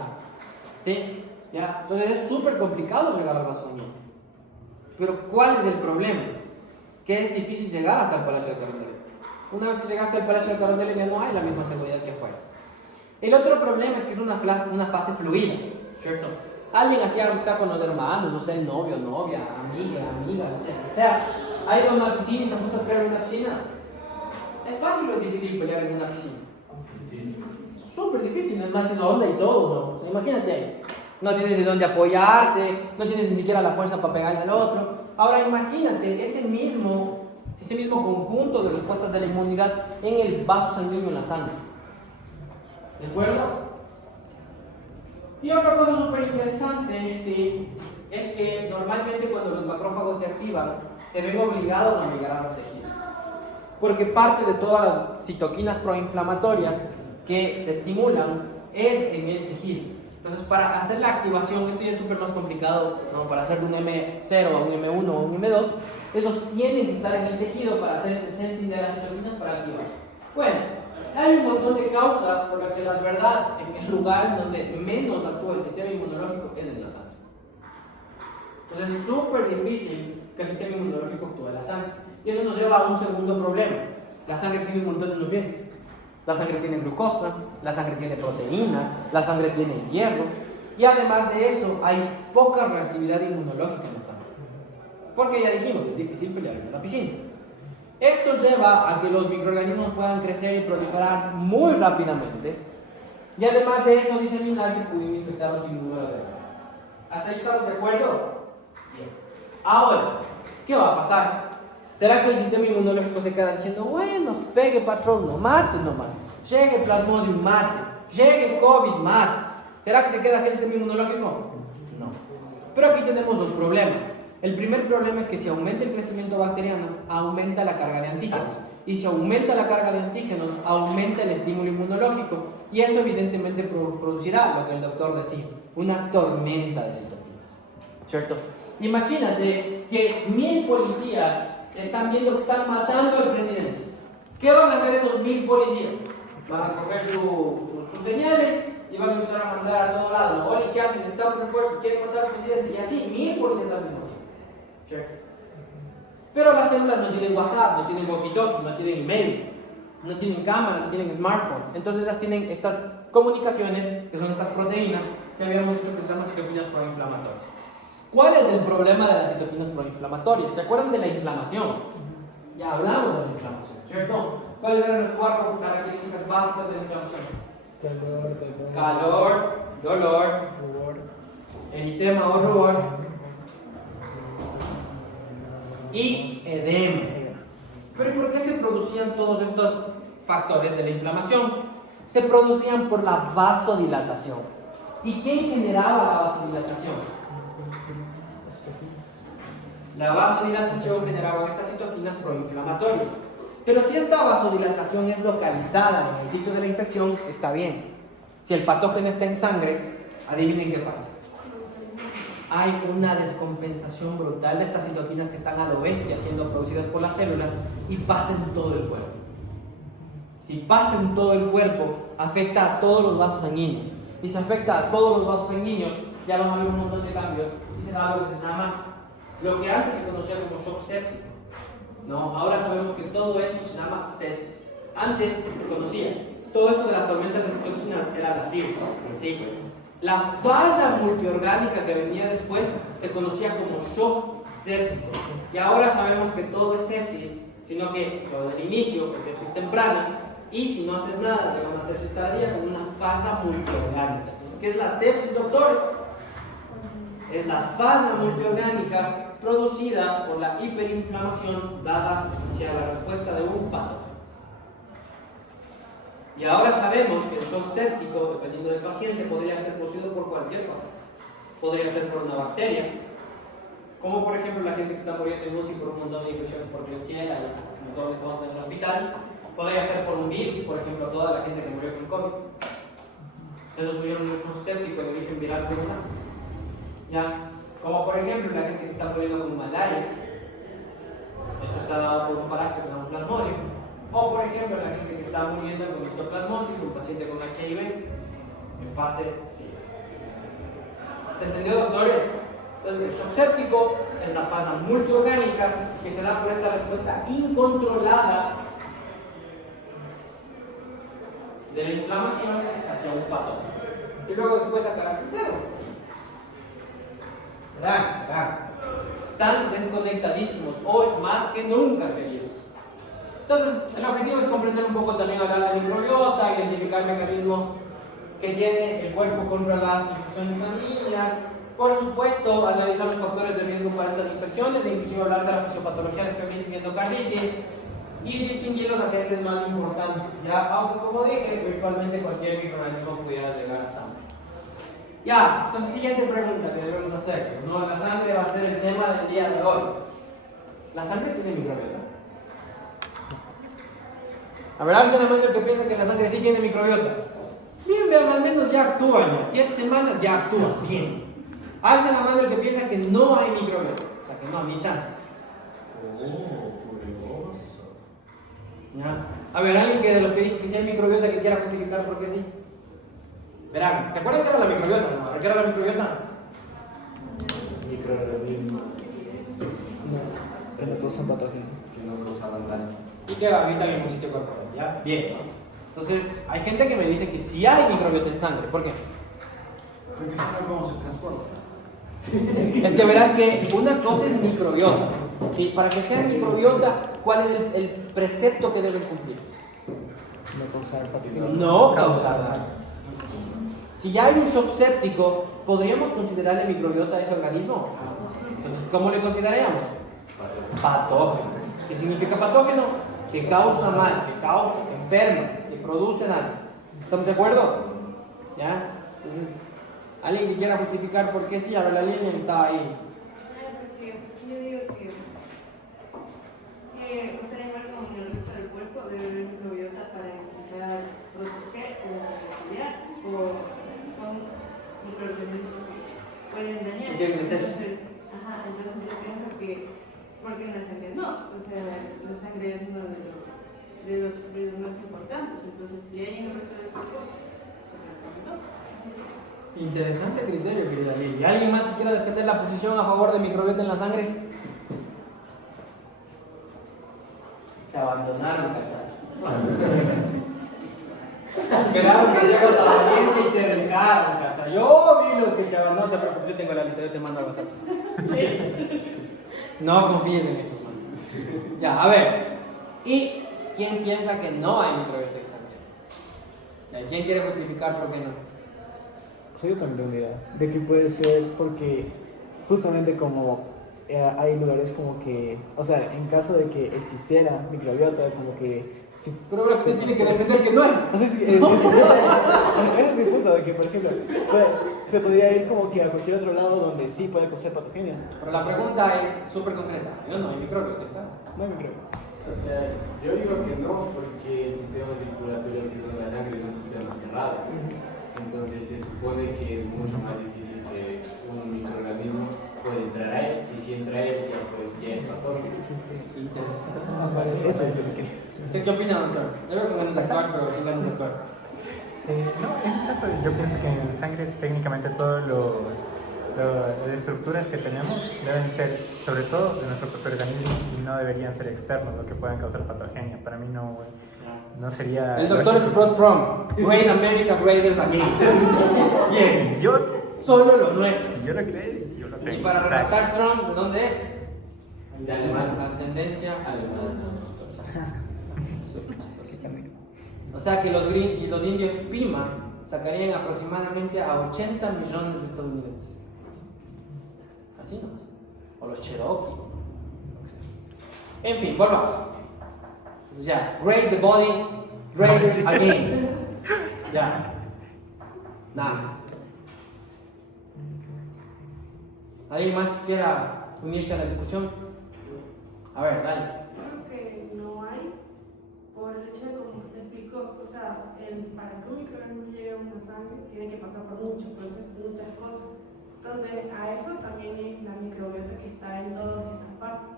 ¿Sí? ¿Ya? Entonces es súper complicado llegar al vaso sanguíneo. Pero ¿cuál es el problema? Que es difícil llegar hasta el Palacio de Carondelet. Una vez que llegaste al Palacio de Carondelet ya no hay la misma seguridad que afuera. El otro problema es que es una fase fluida, ¿cierto? Alguien hacía amistad con los hermanos, no sé, el novio, novia, amiga, no sé. O sea, ha ido a una piscina y se ha puesto a pelear en una piscina. ¿Es fácil o es difícil pelear en una piscina? Súper difícil, es más, es onda y todo, ¿no? O sea, imagínate ahí. no tienes de dónde apoyarte, no tienes ni siquiera la fuerza para pegarle al otro. Ahora imagínate ese mismo conjunto de respuestas de la inmunidad en el vaso sanguíneo, en la sangre. ¿De acuerdo? Y otra cosa súper interesante, sí, es que normalmente cuando los macrófagos se activan, se ven obligados a migrar a los tejidos. Porque parte de todas las citoquinas proinflamatorias que se estimulan es en el tejido. Entonces, para hacer la activación, esto ya es súper más complicado, ¿no? Para hacer de un M0 a un M1 o un M2, esos tienen que estar en el tejido para hacer ese sensing de las citoquinas para activarse. Bueno, hay un montón de causas por las que la verdad, en el lugar en donde menos actúa el sistema inmunológico es en la sangre. Entonces es súper difícil que el sistema inmunológico actúe en la sangre. Y eso nos lleva a un segundo problema. La sangre tiene un montón de nutrientes. La sangre tiene glucosa, la sangre tiene proteínas, la sangre tiene hierro. Y además de eso, hay poca reactividad inmunológica en la sangre. Porque ya dijimos, es difícil pelear en la piscina. Esto lleva a que los microorganismos puedan crecer y proliferar muy rápidamente. Y además de eso, diseminarse y pueden infectarnos sin número de. ¿Hasta ahí estamos de acuerdo? Bien. Ahora, ¿qué va a pasar? ¿Será que el sistema inmunológico se queda diciendo, bueno, pegue patrón, no mate nomás, llegue plasmodium, mate, llegue COVID, mate? ¿Será que se queda así el sistema inmunológico? No. Pero aquí tenemos dos problemas. El primer problema es que si aumenta el crecimiento bacteriano, aumenta la carga de antígenos. Y si aumenta la carga de antígenos, aumenta el estímulo inmunológico. Y eso evidentemente producirá lo que el doctor decía, una tormenta de citoquinas. ¿Cierto? Imagínate que 1000 policías están viendo que están matando al presidente. ¿Qué van a hacer esos 1000 policías? Van a coger sus señales y van a empezar a mandar a todo lado. Oye, ¿qué hacen? Necesitamos refuerzos, quieren matar al presidente. Y así, 1000 policías al mismo tiempo. ¿Cierto? Pero las células no tienen WhatsApp, no tienen walkie-talkie, no tienen email, no tienen cámara, no tienen smartphone. Entonces ellas tienen estas comunicaciones, que son estas proteínas, que habíamos dicho que se llaman citoquinas proinflamatorias. ¿Cuál es el problema de las citoquinas proinflamatorias? ¿Se acuerdan de la inflamación? Ya hablamos de la inflamación, ¿cierto? ¿Cuáles eran las 4 características básicas de la inflamación? Calor, dolor, eritema o rubor y edema. ¿Pero por qué se producían todos estos factores de la inflamación? Se producían por la vasodilatación. ¿Y quién generaba la vasodilatación? La vasodilatación generaba estas citoquinas proinflamatorias. Pero si esta vasodilatación es localizada en el sitio de la infección, está bien. Si el patógeno está en sangre, adivinen qué pasa. Hay una descompensación brutal de estas citoquinas que están a lo bestia siendo producidas por las células y pasan todo el cuerpo. Si pasa en todo el cuerpo, afecta a todos los vasos sanguíneos. Y si afecta a todos los vasos sanguíneos, ya van a haber un montón de cambios y se da algo que se llama, lo que antes se conocía como shock séptico. No, ahora sabemos que todo eso se llama sepsis. Antes se conocía, todo esto de las tormentas de citoquinas era la SIRS, ¿sí? La falla multiorgánica que venía después se conocía como shock séptico. Y ahora sabemos que todo es sepsis, sino que lo del inicio es sepsis temprana, y si no haces nada, llega a una sepsis tardía con una falla multiorgánica. Entonces, ¿qué es la sepsis, doctores? Es la falla multiorgánica producida por la hiperinflamación dada hacia la respuesta de un patógeno. Y ahora sabemos que el shock séptico, dependiendo del paciente, podría ser producido por cualquier patógeno. Podría ser por una bacteria, como por ejemplo la gente que está muriendo en UCI por un montón de infecciones por Klebsiella y un montón de cosas en el hospital. Podría ser por un virus, por ejemplo, toda la gente que murió con COVID. Esos murieron de un shock séptico de origen viral pulmonar. ¿Ya? Como por ejemplo la gente que está muriendo con malaria. Eso está dado por un parásito que se llama plasmodium. O por ejemplo la gente que está muriendo con ectoplasmosis, un paciente con HIV en fase C. ¿Se entendió, doctores? Entonces el shock séptico es la fase multiorgánica que se da por esta respuesta incontrolada de la inflamación hacia un patógeno. Y luego después sacarás el cero. ¿Verdad? Están desconectadísimos hoy más que nunca, queridos. Entonces, el objetivo es comprender un poco también, hablar de microbiota, identificar mecanismos que tiene el cuerpo contra las infecciones sanguíneas. Por supuesto, analizar los factores de riesgo para estas infecciones, inclusive hablar de la fisiopatología de nefritis y endocarditis, y distinguir los agentes más importantes, ya, aunque como dije, virtualmente cualquier microorganismo pudiera llegar a sangre. Ya, entonces siguiente pregunta que debemos hacer, ¿no? La sangre va a ser el tema del día de hoy. ¿La sangre tiene microbiota? A ver, alza la mano el que piensa que la sangre sí tiene microbiota. Bien, vean, al menos ya actúan, ya 7 semanas ya actúan, bien. Alza la mano el que piensa que no hay microbiota, o sea que no, ni chance. Curioso. ¿Ya? A ver, alguien que de los que dijo que sí hay microbiota que quiera justificar por qué sí. Verán, ¿se acuerdan qué era la microbiota? ¿No? A ver, ¿qué era la microbiota? Microorganismos No, que no causan patógenos. que no causaban daño. Y que habitan en un sitio corporal, ¿ya? Bien. Entonces, hay gente que me dice que sí hay microbiota en sangre, ¿por qué? Porque sabe cómo se transforma. Es que verás que una cosa es microbiota, ¿sí? Para que sea microbiota, ¿cuál es el precepto que deben cumplir? No causar patógenos. No causar daño. Si ya hay un shock séptico, ¿podríamos considerarle microbiota a ese organismo? Entonces, ¿cómo le consideraríamos? Patógeno. ¿Qué significa patógeno? Que causa mal, que causa, que enferma, que produce daño. ¿Estamos de acuerdo? ¿Ya? Entonces, alguien que quiera justificar por qué sí, a ver, la línea estaba ahí. Porque yo digo que o sea, igual como en el resto del cuerpo debe haber microbiota para intentar proteger o auxiliar o con microorganismos que pueden dañar. Entonces, entonces yo pienso que, porque en la sangre no, o sea, la sangre es uno de los fluidos más importantes, entonces si hay en el resto del cuerpo, pues no. Interesante criterio, querida Lili. ¿Alguien más que quiera defender la posición a favor de microbiota en la sangre? Te abandonaron, ¿cachai? Esperaron que llegue hasta la gente y te dejaron, ¿cachai? Yo vi los que te abandonaron, no te preocupes, yo tengo la lista, yo te mando al WhatsApp. No confíes en esos manos. Ya, a ver. ¿Y quién piensa que no hay microbiota en sangre? ¿Quién quiere justificar por qué no? O sea, yo también tengo una idea de que puede ser porque justamente como hay lugares como que, o sea, en caso de que existiera microbiota, como que... Si, pero ahora usted tiene que defender que no hay. o sea, ese es el punto, de que, por ejemplo, se podría ir como que a cualquier otro lado donde sí puede causar patogenia. Pero la pregunta es súper concreta. No hay microbiota, ¿sabes? No hay microbiota. O sea, yo digo que no, porque el sistema circulatorio que es la sangre es un sistema cerrado. Entonces se supone que es mucho más difícil que un microorganismo pueda entrar ahí, y si entra ahí, ya, pues, ya es patógeno. Qué interesante. Eso es lo que quería decir. ¿Qué opina, doctor? Yo veo con ganas de actuar, pero sin ganas de actuar. No, en mi caso yo pienso que en sangre técnicamente todas las estructuras que tenemos deben ser sobre todo de nuestro propio organismo y no deberían ser externos, lo que puedan causar patogenia. Para mí no sería... El doctor es pro Trump. Great America, greaters again. Bien. Si yo, Solo lo nuestro. si yo lo creo, si yo lo tengo. Y para exacto. rematar, Trump, ¿de dónde es? De alemán. Ascendencia alemana. O sea que los indios Pima sacarían aproximadamente a 80 millones de estadounidenses. Así nomás. O los Cherokee. En fin, volvamos. Entonces ya, grade the body, graders again. Ya. Nice. ¿Alguien más que quiera unirse a la discusión? A ver, dale. Creo que no hay, por el hecho de, como te explico, o sea, para que un microorganismo llegue a una sangre tiene que pasar por muchos procesos, muchas cosas. Entonces, a eso también es la microbiota que está en todas estas partes.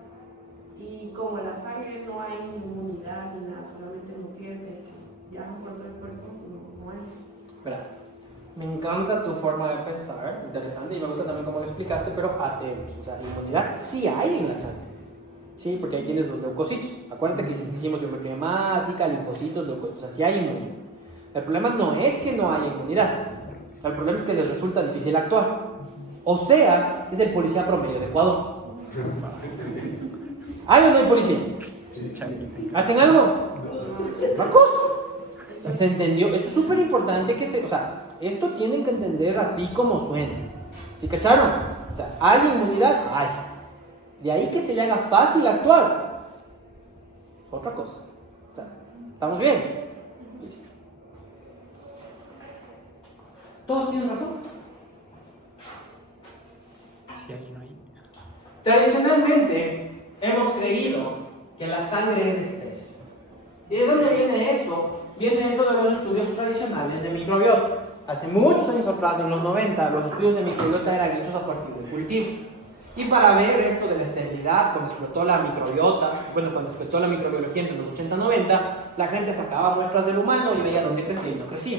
Y como en la sangre no hay inmunidad ni nada, solamente nutrientes que viajan por todo el cuerpo, no hay. Verás, me encanta tu forma de pensar, interesante, y me gusta también cómo lo explicaste, pero atentos. O sea, inmunidad sí hay en la sangre. Sí, porque ahí tienes los leucocitos. Acuérdate que dijimos biohemática, linfocitos, leucocitos. O sea, sí hay inmunidad. El problema no es que no haya inmunidad. El problema es que les resulta difícil actuar. O sea, es el policía promedio de Ecuador. ¿Hay o no hay policía? ¿Hacen algo? Otra cosa. ¿Se entendió? Esto es súper importante o sea, esto tienen que entender así como suena. ¿Sí cacharon? O sea, ¿hay inmunidad? Hay. De ahí que se le haga fácil actuar. Otra cosa. O sea, ¿estamos bien? Listo. ¿Todos tienen razón? Sí, ahí no hay. Tradicionalmente hemos creído que la sangre es estéril. ¿Y de dónde viene eso? Viene eso de los estudios tradicionales de microbiota. Hace muchos años atrás, en los 90, los estudios de microbiota eran hechos a partir de cultivo. Y para ver esto de la esterilidad, cuando explotó la microbiota, cuando explotó la microbiología entre los 80 y 90, la gente sacaba muestras del humano y veía dónde crecía y no crecía.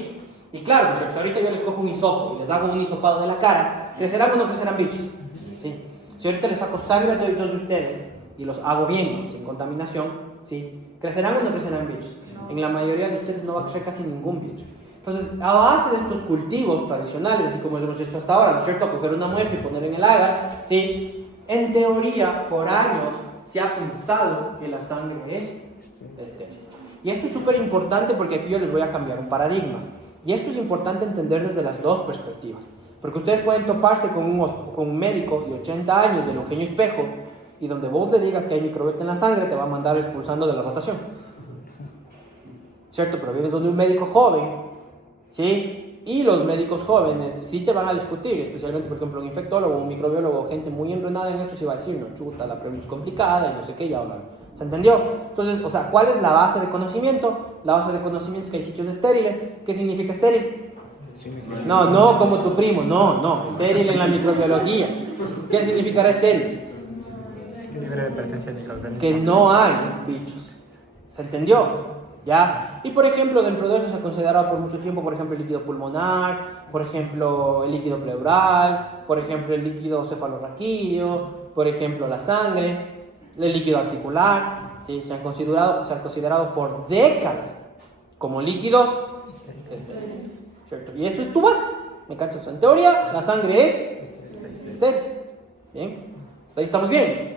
Y claro, si ahorita yo les cojo un hisopo y les hago un hisopado de la cara, ¿crecerán o no crecerán bichos? ¿Sí? Si ahorita les saco sangre a todos de ustedes y los hago bien, sin contaminación, ¿sí? ¿Crecerán o no crecerán bichos? En la mayoría de ustedes no va a crecer casi ningún bicho. Entonces, a base de estos cultivos tradicionales, así como hemos hecho hasta ahora, ¿no es cierto? Coger una muestra y ponerla en el agar, ¿sí? En teoría, por años, se ha pensado que la sangre es estéril. Y esto es súper importante porque aquí yo les voy a cambiar un paradigma. Y esto es importante entender desde las dos perspectivas. Porque ustedes pueden toparse con un médico de 80 años, del Eugenio Espejo, y donde vos le digas que hay microbiota en la sangre, te va a mandar expulsando de la rotación. ¿Cierto? Pero vienes donde un médico joven, ¿sí? Y los médicos jóvenes sí te van a discutir, especialmente, por ejemplo, un infectólogo, un microbiólogo, gente muy entrenada en esto, sí va a decir, no, chuta, la pregunta es complicada y no sé qué, ya hablan. ¿Se entendió? Entonces, o sea, ¿cuál es la base de conocimiento? La base de conocimiento es que hay sitios estériles. ¿Qué significa estéril? No, no como tu primo, no, estéril en la microbiología. ¿Qué significará estéril? Libre de presencia de microorganismos. Que no hay bichos. ¿Se entendió? ¿Ya? Y por ejemplo, dentro de eso se ha considerado por mucho tiempo, por ejemplo, el líquido pulmonar, por ejemplo, el líquido pleural, por ejemplo, el líquido cefalorraquídeo, por ejemplo, la sangre, el líquido articular, ¿sí? Se han considerado por décadas como líquidos estériles, ¿cierto? Y esto es tu base, ¿me cachas? En teoría, la sangre es estéril. ¿Bien? ¿Hasta ahí estamos bien?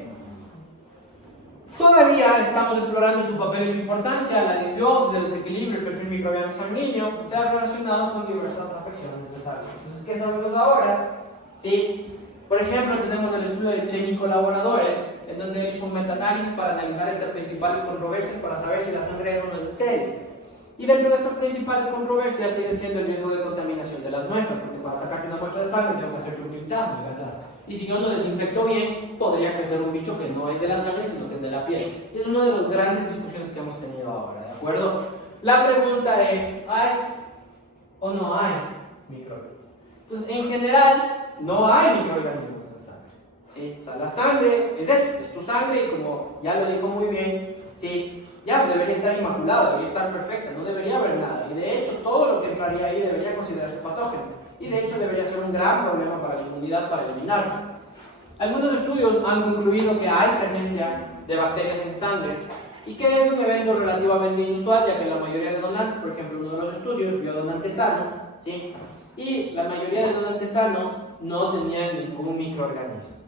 Todavía estamos explorando su papel y su importancia. La disbiosis, el desequilibrio, el perfil microbiano sanguíneo se ha relacionado con diversas afecciones de salud. Entonces, ¿qué sabemos ahora? ¿Sí? Por ejemplo, tenemos el estudio de Chen y colaboradores, en donde hizo un metaanálisis para analizar estas principales controversias para saber si la sangre es o no es estéril. Y dentro de estas principales controversias sigue siendo el riesgo de contaminación de las muestras, porque para sacarte una muestra de sangre tengo que hacer un pinchazo, ¿me? Y si yo no desinfecto bien, podría crecer un bicho que no es de la sangre, sino que es de la piel. Y es una de las grandes discusiones que hemos tenido ahora, ¿de acuerdo? La pregunta es, ¿hay o no hay microorganismos? Entonces, en general, no hay microorganismos en la sangre, ¿sí? O sea, la sangre es eso, es tu sangre, y como ya lo dijo muy bien, ¿sí? Ya debería estar inmaculada, debería estar perfecta, no debería haber nada. Y de hecho, todo lo que entraría ahí debería considerarse patógeno. Y de hecho debería ser un gran problema para la inmunidad para eliminarlo. Algunos estudios han concluido que hay presencia de bacterias en sangre y que es un evento relativamente inusual, ya que la mayoría de donantes, por ejemplo, uno de los estudios vio donantes sanos, ¿sí? Y la mayoría de donantes sanos no tenían ningún microorganismo.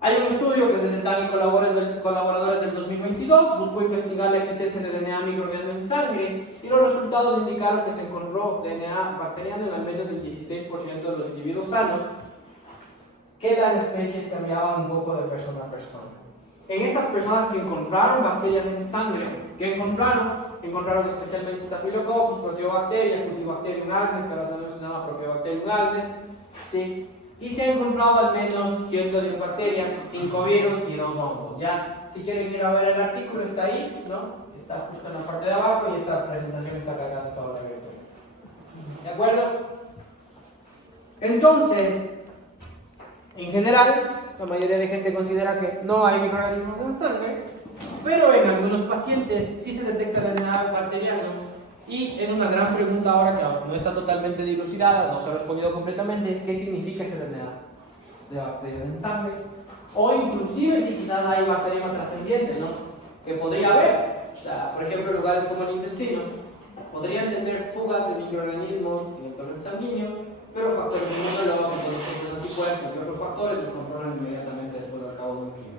Hay un estudio que se detalla en colaboradores del 2022, buscó investigar la existencia de DNA microbiano en sangre y los resultados indicaron que se encontró DNA bacteriano en al menos el 16% de los individuos sanos, que las especies cambiaban un poco de persona a persona. En estas personas que encontraron bacterias en sangre, ¿qué encontraron? Encontraron especialmente Staphylococcus, Proteobacterias, Cutibacterium agnes, que ahora se llama Proteobacterium agnes, ¿sí? Y se han encontrado al menos 110 bacterias, 5 virus y 2 hongos. ¿Ya? Si quieren ir a ver el artículo, está ahí, ¿no? Está justo en la parte de abajo y esta presentación está cargada sobre la virtual. ¿De acuerdo? Entonces, en general, la mayoría de gente considera que no hay microorganismos en sangre, pero en algunos pacientes sí se detecta el DNA bacteriano. Y es una gran pregunta ahora que no está totalmente dilucidada, no se ha respondido completamente, ¿qué significa ese DNA de bacterias en sangre? O inclusive si quizás hay bacterias trascendientes, ¿no? Que podría haber, o sea, por ejemplo, en lugares como el intestino, podrían tener fugas de microorganismos en el torrente sanguíneo, pero factores inmunológicos, los anticuerpos y otros factores los controlan inmediatamente después del cabo de un tiempo.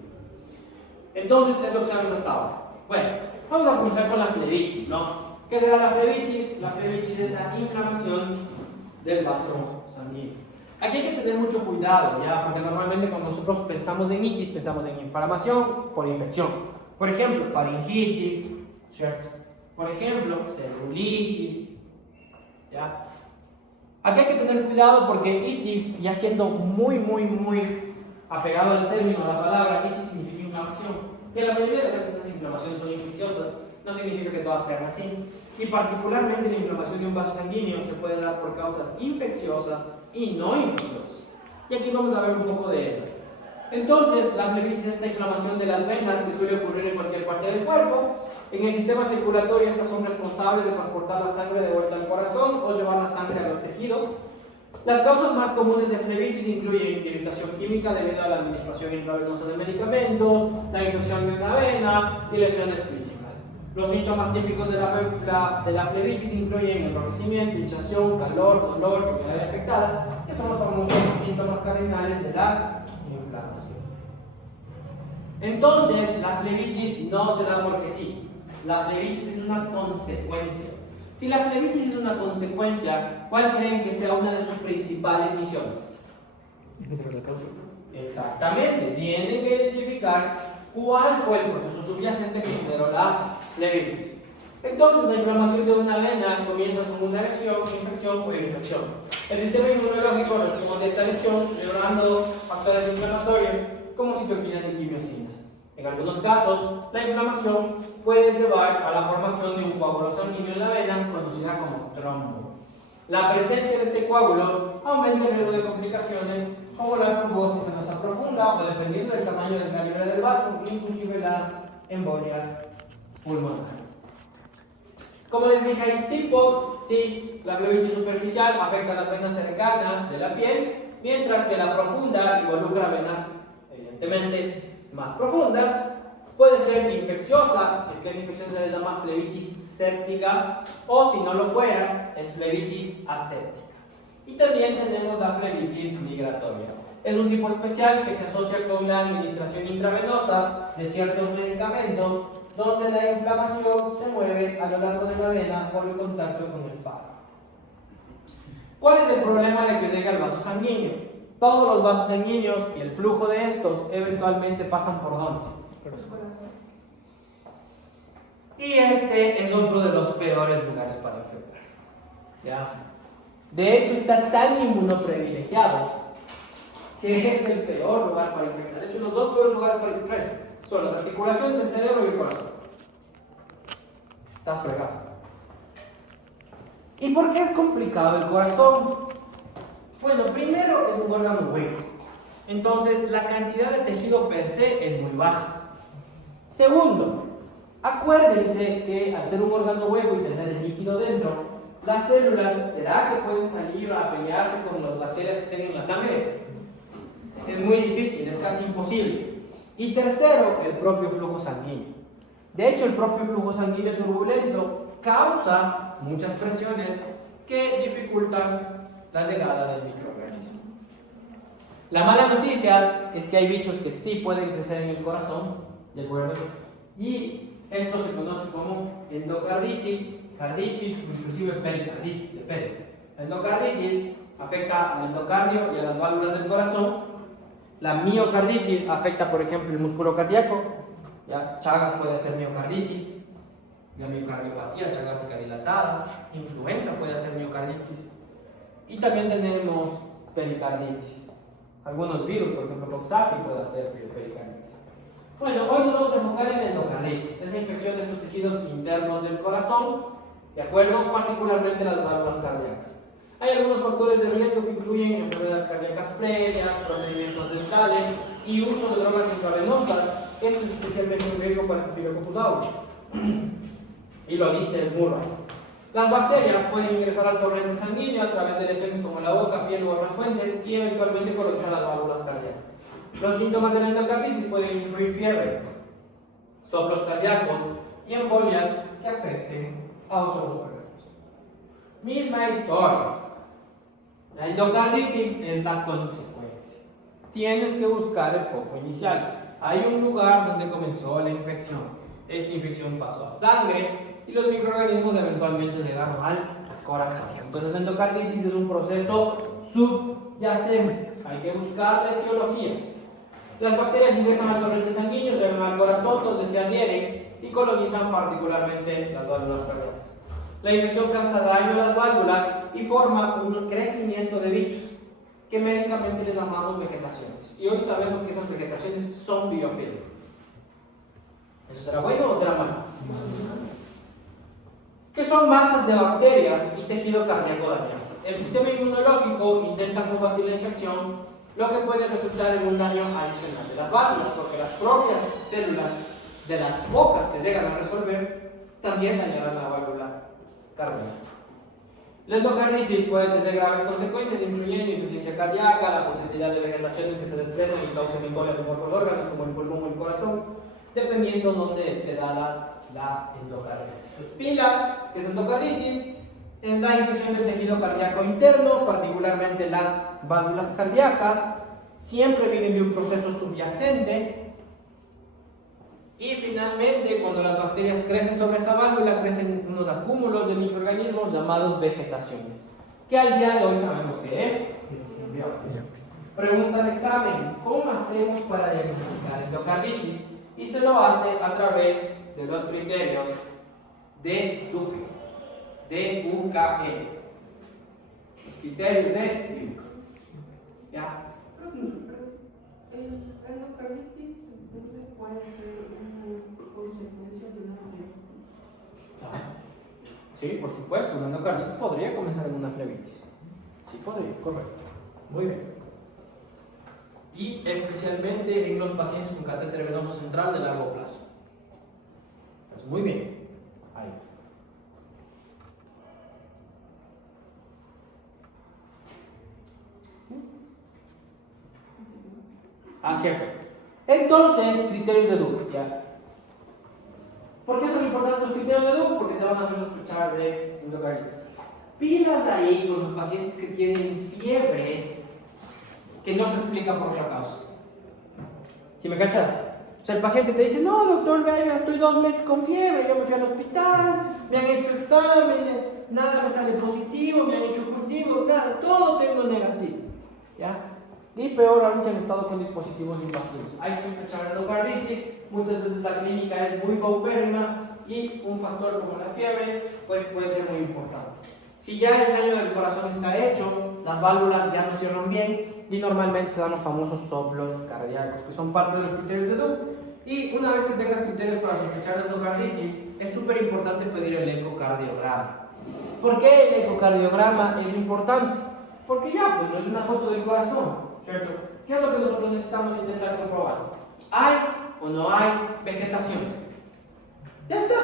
Entonces, ¿qué es lo que sabemos hasta ahora? Bueno, vamos a comenzar con la flebitis, ¿no? ¿Qué será la flebitis? La flebitis es la inflamación del vaso sanguíneo. Aquí hay que tener mucho cuidado, ¿ya? Porque normalmente cuando nosotros pensamos en itis, pensamos en inflamación por infección. Por ejemplo, faringitis, ¿cierto? Por ejemplo, celulitis, ¿ya? Aquí hay que tener cuidado porque itis, ya siendo muy apegado al término, a la palabra, itis significa inflamación. Que la mayoría de veces esas inflamaciones son infecciosas, no significa que todas sean así. Y particularmente la inflamación de un vaso sanguíneo se puede dar por causas infecciosas y no infecciosas. Y aquí vamos a ver un poco de ellas. Entonces, la flebitis es esta inflamación de las venas que suele ocurrir en cualquier parte del cuerpo. En el sistema circulatorio, estas son responsables de transportar la sangre de vuelta al corazón o llevar la sangre a los tejidos. Las causas más comunes de flebitis incluyen irritación química debido a la administración intravenosa de medicamentos, la infección de una vena y lesiones físicas. Los síntomas típicos de la flebitis incluyen enrojecimiento, hinchazón, calor, dolor, enfermedad afectada, que son los famosos síntomas cardinales de la inflamación. Entonces, la flebitis no se da porque sí. La flebitis es una consecuencia. Si la flebitis es una consecuencia, ¿cuál creen que sea una de sus principales misiones? Encontrar la causa. Exactamente, tienen que identificar cuál fue el proceso subyacente que generó la flebitis. Entonces, la inflamación de una vena comienza con una lesión, infección o irritación. El sistema inmunológico responde a esta lesión, liberando factores inflamatorios como citoquinas y quimiosinas. En algunos casos, la inflamación puede llevar a la formación de un coágulo sanguíneo en la vena, conocida como trombo. La presencia de este coágulo aumenta el riesgo de complicaciones como la trombosis venosa profunda o, dependiendo del tamaño del calibre del vaso, inclusive la embolia pulmonar. Como les dije, hay tipos. Sí, la flebitis superficial afecta a las venas cercanas de la piel, mientras que la profunda involucra venas, evidentemente, más profundas. Puede ser infecciosa, si es que es infecciosa se le llama flebitis séptica, o si no lo fuera, es flebitis aséptica. Y también tenemos la flebitis migratoria. Es un tipo especial que se asocia con la administración intravenosa de ciertos medicamentos, donde la inflamación se mueve a lo largo de la vena por el contacto con el fármaco. ¿Cuál es el problema de que llegue al vaso sanguíneo? Todos los vasos sanguíneos y el flujo de estos eventualmente pasan por ¿dónde? Y este es otro de los peores lugares para infectar. ¿Ya? De hecho, está tan inmunoprivilegiado que es el peor lugar para infectar. De hecho, los dos peores lugares para infectar son las articulaciones del cerebro y el corazón. Estás fregado. ¿Y por qué es complicado el corazón? Bueno, primero es un órgano hueco. Entonces, la cantidad de tejido per se es muy baja. Segundo, acuérdense que al ser un órgano hueco y tener el líquido dentro, las células, ¿será que pueden salir a pelearse con las bacterias que estén en la sangre? Es muy difícil, es casi imposible. Y tercero, el propio flujo sanguíneo. De hecho, el propio flujo sanguíneo turbulento causa muchas presiones que dificultan la llegada del microorganismo. La mala noticia es que hay bichos que sí pueden crecer en el corazón, ¿de acuerdo? Y esto se conoce como endocarditis, carditis o inclusive pericarditis, depende. La endocarditis afecta al endocardio y a las válvulas del corazón. La miocarditis afecta, por ejemplo, el músculo cardíaco. ¿Ya? Chagas puede hacer miocarditis, la miocardiopatía chagásica dilatada, influenza puede hacer miocarditis. Y también tenemos pericarditis. Algunos virus, por ejemplo, Coxsackie puede hacer pericarditis. Bueno, hoy nos vamos a enfocar en endocarditis. Es la infección de estos tejidos internos del corazón, ¿de acuerdo? Particularmente las válvulas cardíacas. Hay algunos factores de riesgo que incluyen enfermedades cardíacas previas, procedimientos dentales y uso de drogas intravenosas. Esto es especialmente un riesgo para Staphylococcus aureus. Y lo dice Murray. Las bacterias pueden ingresar al torrente sanguíneo a través de lesiones como la boca, piel u otras fuentes y eventualmente colonizar las válvulas cardíacas. Los síntomas de la endocarditis pueden incluir fiebre, soplos cardíacos y embolias que afecten a otros órganos. Misma historia. La endocarditis es la consecuencia. Tienes que buscar el foco inicial. Hay un lugar donde comenzó la infección. Esta infección pasó a sangre y los microorganismos eventualmente llegaron al corazón. Entonces la endocarditis es un proceso subyacente, hay que buscar la etiología. Las bacterias ingresan al torrente sanguíneo, llegan al corazón donde se adhieren y colonizan particularmente las válvulas cardíacas. La infección causa daño a las válvulas y forma un crecimiento de bichos que médicamente les llamamos vegetaciones. Y hoy sabemos que esas vegetaciones son biofilmas. ¿Eso será bueno o será malo? ¿Qué son masas de bacterias y tejido cardíaco dañado? El sistema inmunológico intenta combatir la infección, lo que puede resultar en un daño adicional de las válvulas, porque las propias células de las pocas que llegan a resolver también dañarán la válvula cardíaca. La endocarditis puede tener graves consecuencias, incluyendo insuficiencia cardíaca, la posibilidad de vegetaciones que se desprenden y causen embolias en otros órganos como el pulmón o el corazón, dependiendo de dónde esté dada la endocarditis. Pues, pilas, que es endocarditis, es la infección del tejido cardíaco interno, particularmente las válvulas cardíacas, siempre vienen de un proceso subyacente. Y finalmente, cuando las bacterias crecen sobre esa válvula, crecen unos acúmulos de microorganismos llamados vegetaciones, que al día de hoy sabemos que es biofilm. Pregunta de examen: ¿cómo hacemos para diagnosticar endocarditis? Y se lo hace a través de los criterios de Duke, D-U-K-E, los criterios de Duke. ¿Ya? El endocarditis puede ser una consecuencia de una flebitis. Sí, por supuesto, una endocarditis podría comenzar en una flebitis. Sí, podría, correcto. Muy bien. Y especialmente en los pacientes con catéter venoso central de largo plazo. Pues muy bien. Ahí. Ah, cierto. Entonces, criterios de Duke, ¿ya? ¿Por qué son importantes los criterios de Duke? Porque te van a hacer sospechar de endocarditis. Pilas ahí con los pacientes que tienen fiebre que no se explica por otra causa. ¿Sí me cachas? O sea, el paciente te dice: no, doctor, vea, estoy 2 meses con fiebre, yo me fui al hospital, me han hecho exámenes, nada me sale positivo, me han hecho cultivos, nada, todo tengo negativo. ¿Ya? Y peor aún si han estado con dispositivos invasivos. Hay que sospechar endocarditis, muchas veces la clínica es muy paupérrima y un factor como la fiebre pues puede ser muy importante. Si ya el daño del corazón está hecho, las válvulas ya no cierran bien y normalmente se dan los famosos soplos cardíacos, que son parte de los criterios de Duke. Y una vez que tengas criterios para sospechar endocarditis, es súper importante pedir el ecocardiograma. ¿Por qué el ecocardiograma es importante? Porque ya, pues no es una foto del corazón, ¿cierto? ¿Qué es lo que nosotros necesitamos intentar comprobar? ¿Hay o no hay vegetaciones? Ya está,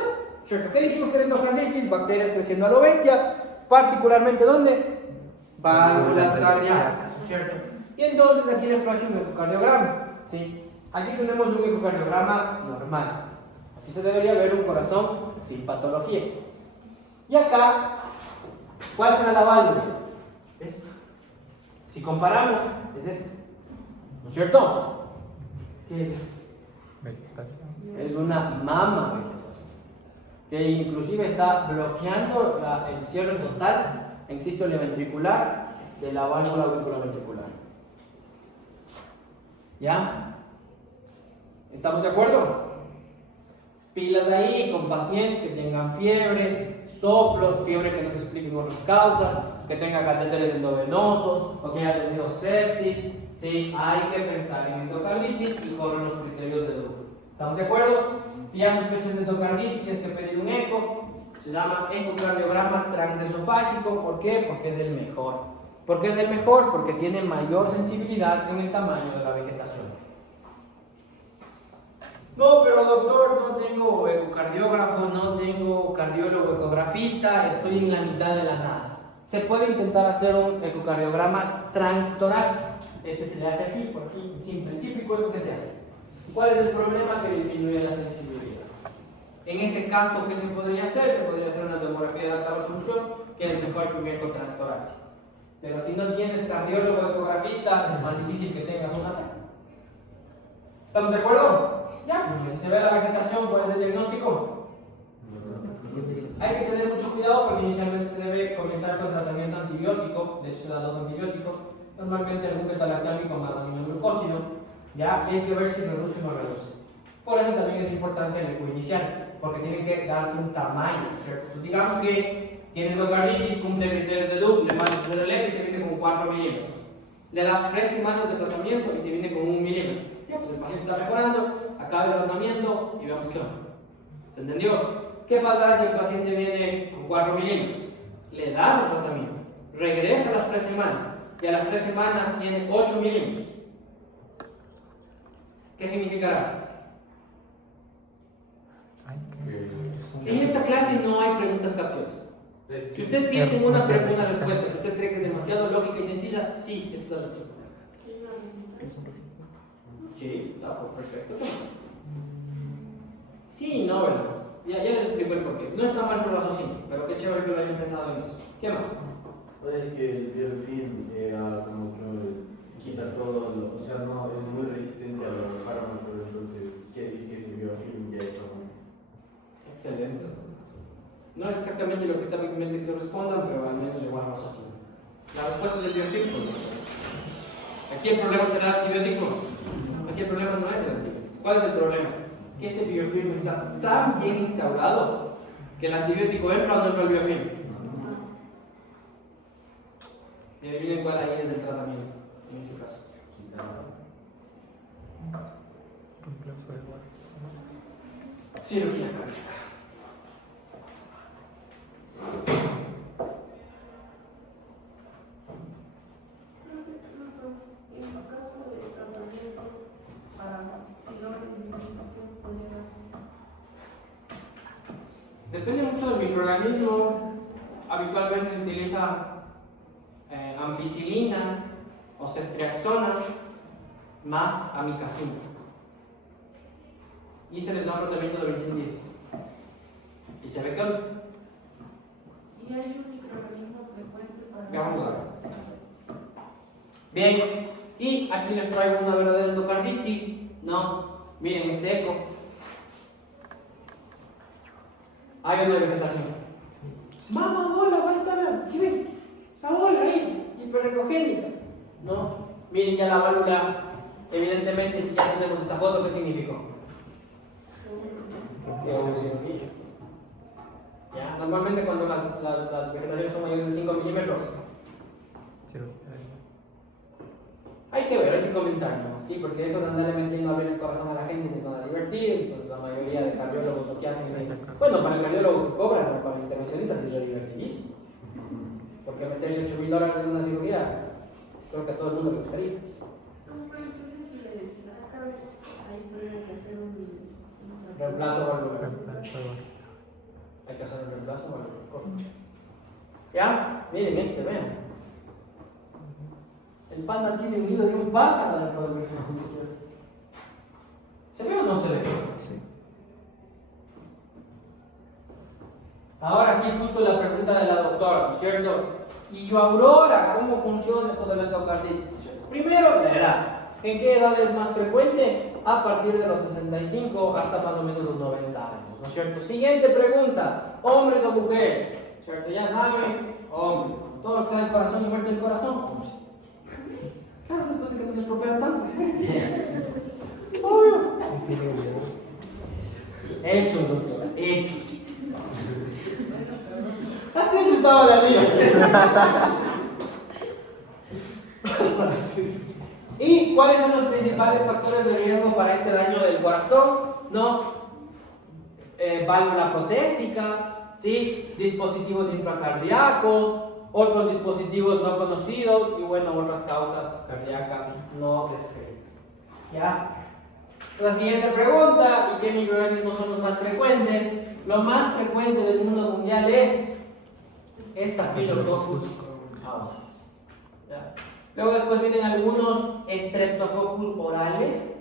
¿cierto? ¿Qué dijimos que era endocarditis? Bacterias creciendo a lo bestia, particularmente ¿dónde? Válvulas cardíacas, ¿cierto? Y entonces aquí les traje un ecocardiograma, ¿sí? Aquí tenemos un ecocardiograma normal. Así se debería ver un corazón sin patología. Y acá, ¿cuál será la válvula? Esta. Si comparamos, es esta. ¿No es cierto? ¿Qué es esto? Vegetación. Es una mama vegetación, que inclusive está bloqueando el cierre total en sístole ventricular de la válvula auriculoventricular. ¿Ya? ¿Estamos de acuerdo? Pilas ahí con pacientes que tengan fiebre, soplos, fiebre que no se expliquen otras causas, que tengan catéteres endovenosos o que haya tenido sepsis. Sí, hay que pensar en endocarditis y corren los criterios de Duke. ¿Estamos de acuerdo? Si ya sospechan de endocarditis, tienes que pedir un eco. Se llama ecocardiograma transesofágico. ¿Por qué? Porque es el mejor. ¿Por qué es el mejor? Porque tiene mayor sensibilidad en el tamaño de la vegetación. No, pero doctor, no tengo ecocardiógrafo, no tengo cardiólogo ecografista, estoy en la mitad de la nada. Se puede intentar hacer un ecocardiograma transtorácico. Este se le hace aquí, por aquí, simple, el típico eco que te hace. ¿Cuál es el problema? Que disminuye la sensibilidad. En ese caso, ¿qué se podría hacer? Se podría hacer una tomografía de alta resolución, que es mejor que un eco transtorácico. Pero si no tienes cardiólogo ecografista, es más difícil que tengas un ataque. ¿Estamos de acuerdo? Ya, pues si se ve la vegetación, ¿cuál es el diagnóstico? Hay que tener mucho cuidado porque inicialmente se debe comenzar con tratamiento antibiótico, de hecho se dan 2 antibióticos, normalmente algún beta-lactámico más aminoglucósido, ¿ya? Y hay que ver si reduce o no reduce. Por eso también es importante el eco inicial, porque tienen que darte un tamaño, ¿cierto? Pues digamos que tienes endocarditis, cumple criterios de DUC, le mandas a hacer el eco y te viene con 4 milímetros. Le das 3 semanas de tratamiento y te viene con 1 milímetro. Ya, pues el paciente está mejorando, acaba el tratamiento y veamos qué onda. ¿Se entendió? ¿Qué pasa si el paciente viene con 4 milímetros? Le das el tratamiento, regresa a las 3 semanas y a las 3 semanas tiene 8 milímetros. ¿Qué significará? En esta clase no hay preguntas capciosas. Si usted piensa en una pregunta, una respuesta, si usted cree que es demasiado lógica y sencilla, sí, esa es la respuesta. Sí, perfecto. Sí, no, ¿verdad? Ya les explico el porqué. No está mal su raciocinio, pero qué chévere que lo hayan pensado en eso. ¿Qué más? Pues es que el biofilm como que quita todo, o sea, no es muy resistente a los fármacos, entonces quiere decir que ese biofilm ya está bueno. Excelente. No es exactamente lo que está en mi mente que respondan, pero al menos llegó a la raciocinio. La respuesta es el biofilm. Aquí el problema será el antibiótico. Aquí el problema no es el antibiótico. ¿Cuál es el problema? Que ese biofilm está tan bien instaurado que el antibiótico entra o no entra el biofilm. Y adivinen cuál ahí es el tratamiento, en ese caso. Cirugía cardíaca. En caso de tratamiento para depende mucho del microorganismo. Habitualmente se utiliza ampicilina o ceftriaxona más amicacina. Y se les da un tratamiento de 21 días. Y se recambia. ¿Y hay un microorganismo frecuente para...? Ya vamos a ver. Bien, y aquí les traigo una verdadera endocarditis. No, miren este eco. Hay una vegetación. Mamá, bola, va a estar. ¿Sí ven? Esa bola ahí, hiperrecogénica. No, miren ya la válvula. Evidentemente, si ya tenemos esta foto, ¿qué significó? Ya, normalmente cuando las vegetaciones son mayores de 5 milímetros, hay que ver, hay que comenzar, ¿no? Sí, porque eso de andarle metiendo a ver el corazón a la gente les van a divertir, entonces la mayoría de cardiólogos lo que hacen es, bueno, para el cardiólogo que cobra, pero para el intervencionista sí es divertidísimo. Porque meterse $8,000 en una cirugía, creo que a todo el mundo le gustaría. Entonces, si les saca, ahí pueden hacer un Reemplazo valvular. Hay que hacer un reemplazo valvular. ¿Ya? Miren este, vean. El panda tiene un nido de un pájaro dentro del micrófono. ¿Se ve o no se ve? Sí. Ahora sí, justo la pregunta de la doctora, ¿no es cierto? Y yo, Aurora, ¿cómo funciona esto de la endocarditis? Primero, la edad. ¿En qué edad es más frecuente? A partir de los 65 hasta más o menos los 90 años, ¿no es cierto? Siguiente pregunta, ¿hombres o mujeres? ¿Cierto? Ya saben, hombres. Todo lo que sea del corazón y muerte del corazón, hombres. Claro, después de que no se estropean tanto. Obvio. Hechos, doctora, hechos. Antes estaba la vida. ¿Y cuáles son los principales factores de riesgo para este daño del corazón? ¿No? Válvula protésica, ¿sí? Dispositivos intracardíacos, otros dispositivos no conocidos y bueno, otras causas cardíacas no descritas. ¿Ya? La siguiente pregunta, ¿y qué microorganismos son los más frecuentes? Lo más frecuente del mundo mundial es Staphylococcus aureus. ¿Ya? Luego después vienen algunos Streptococcus orales,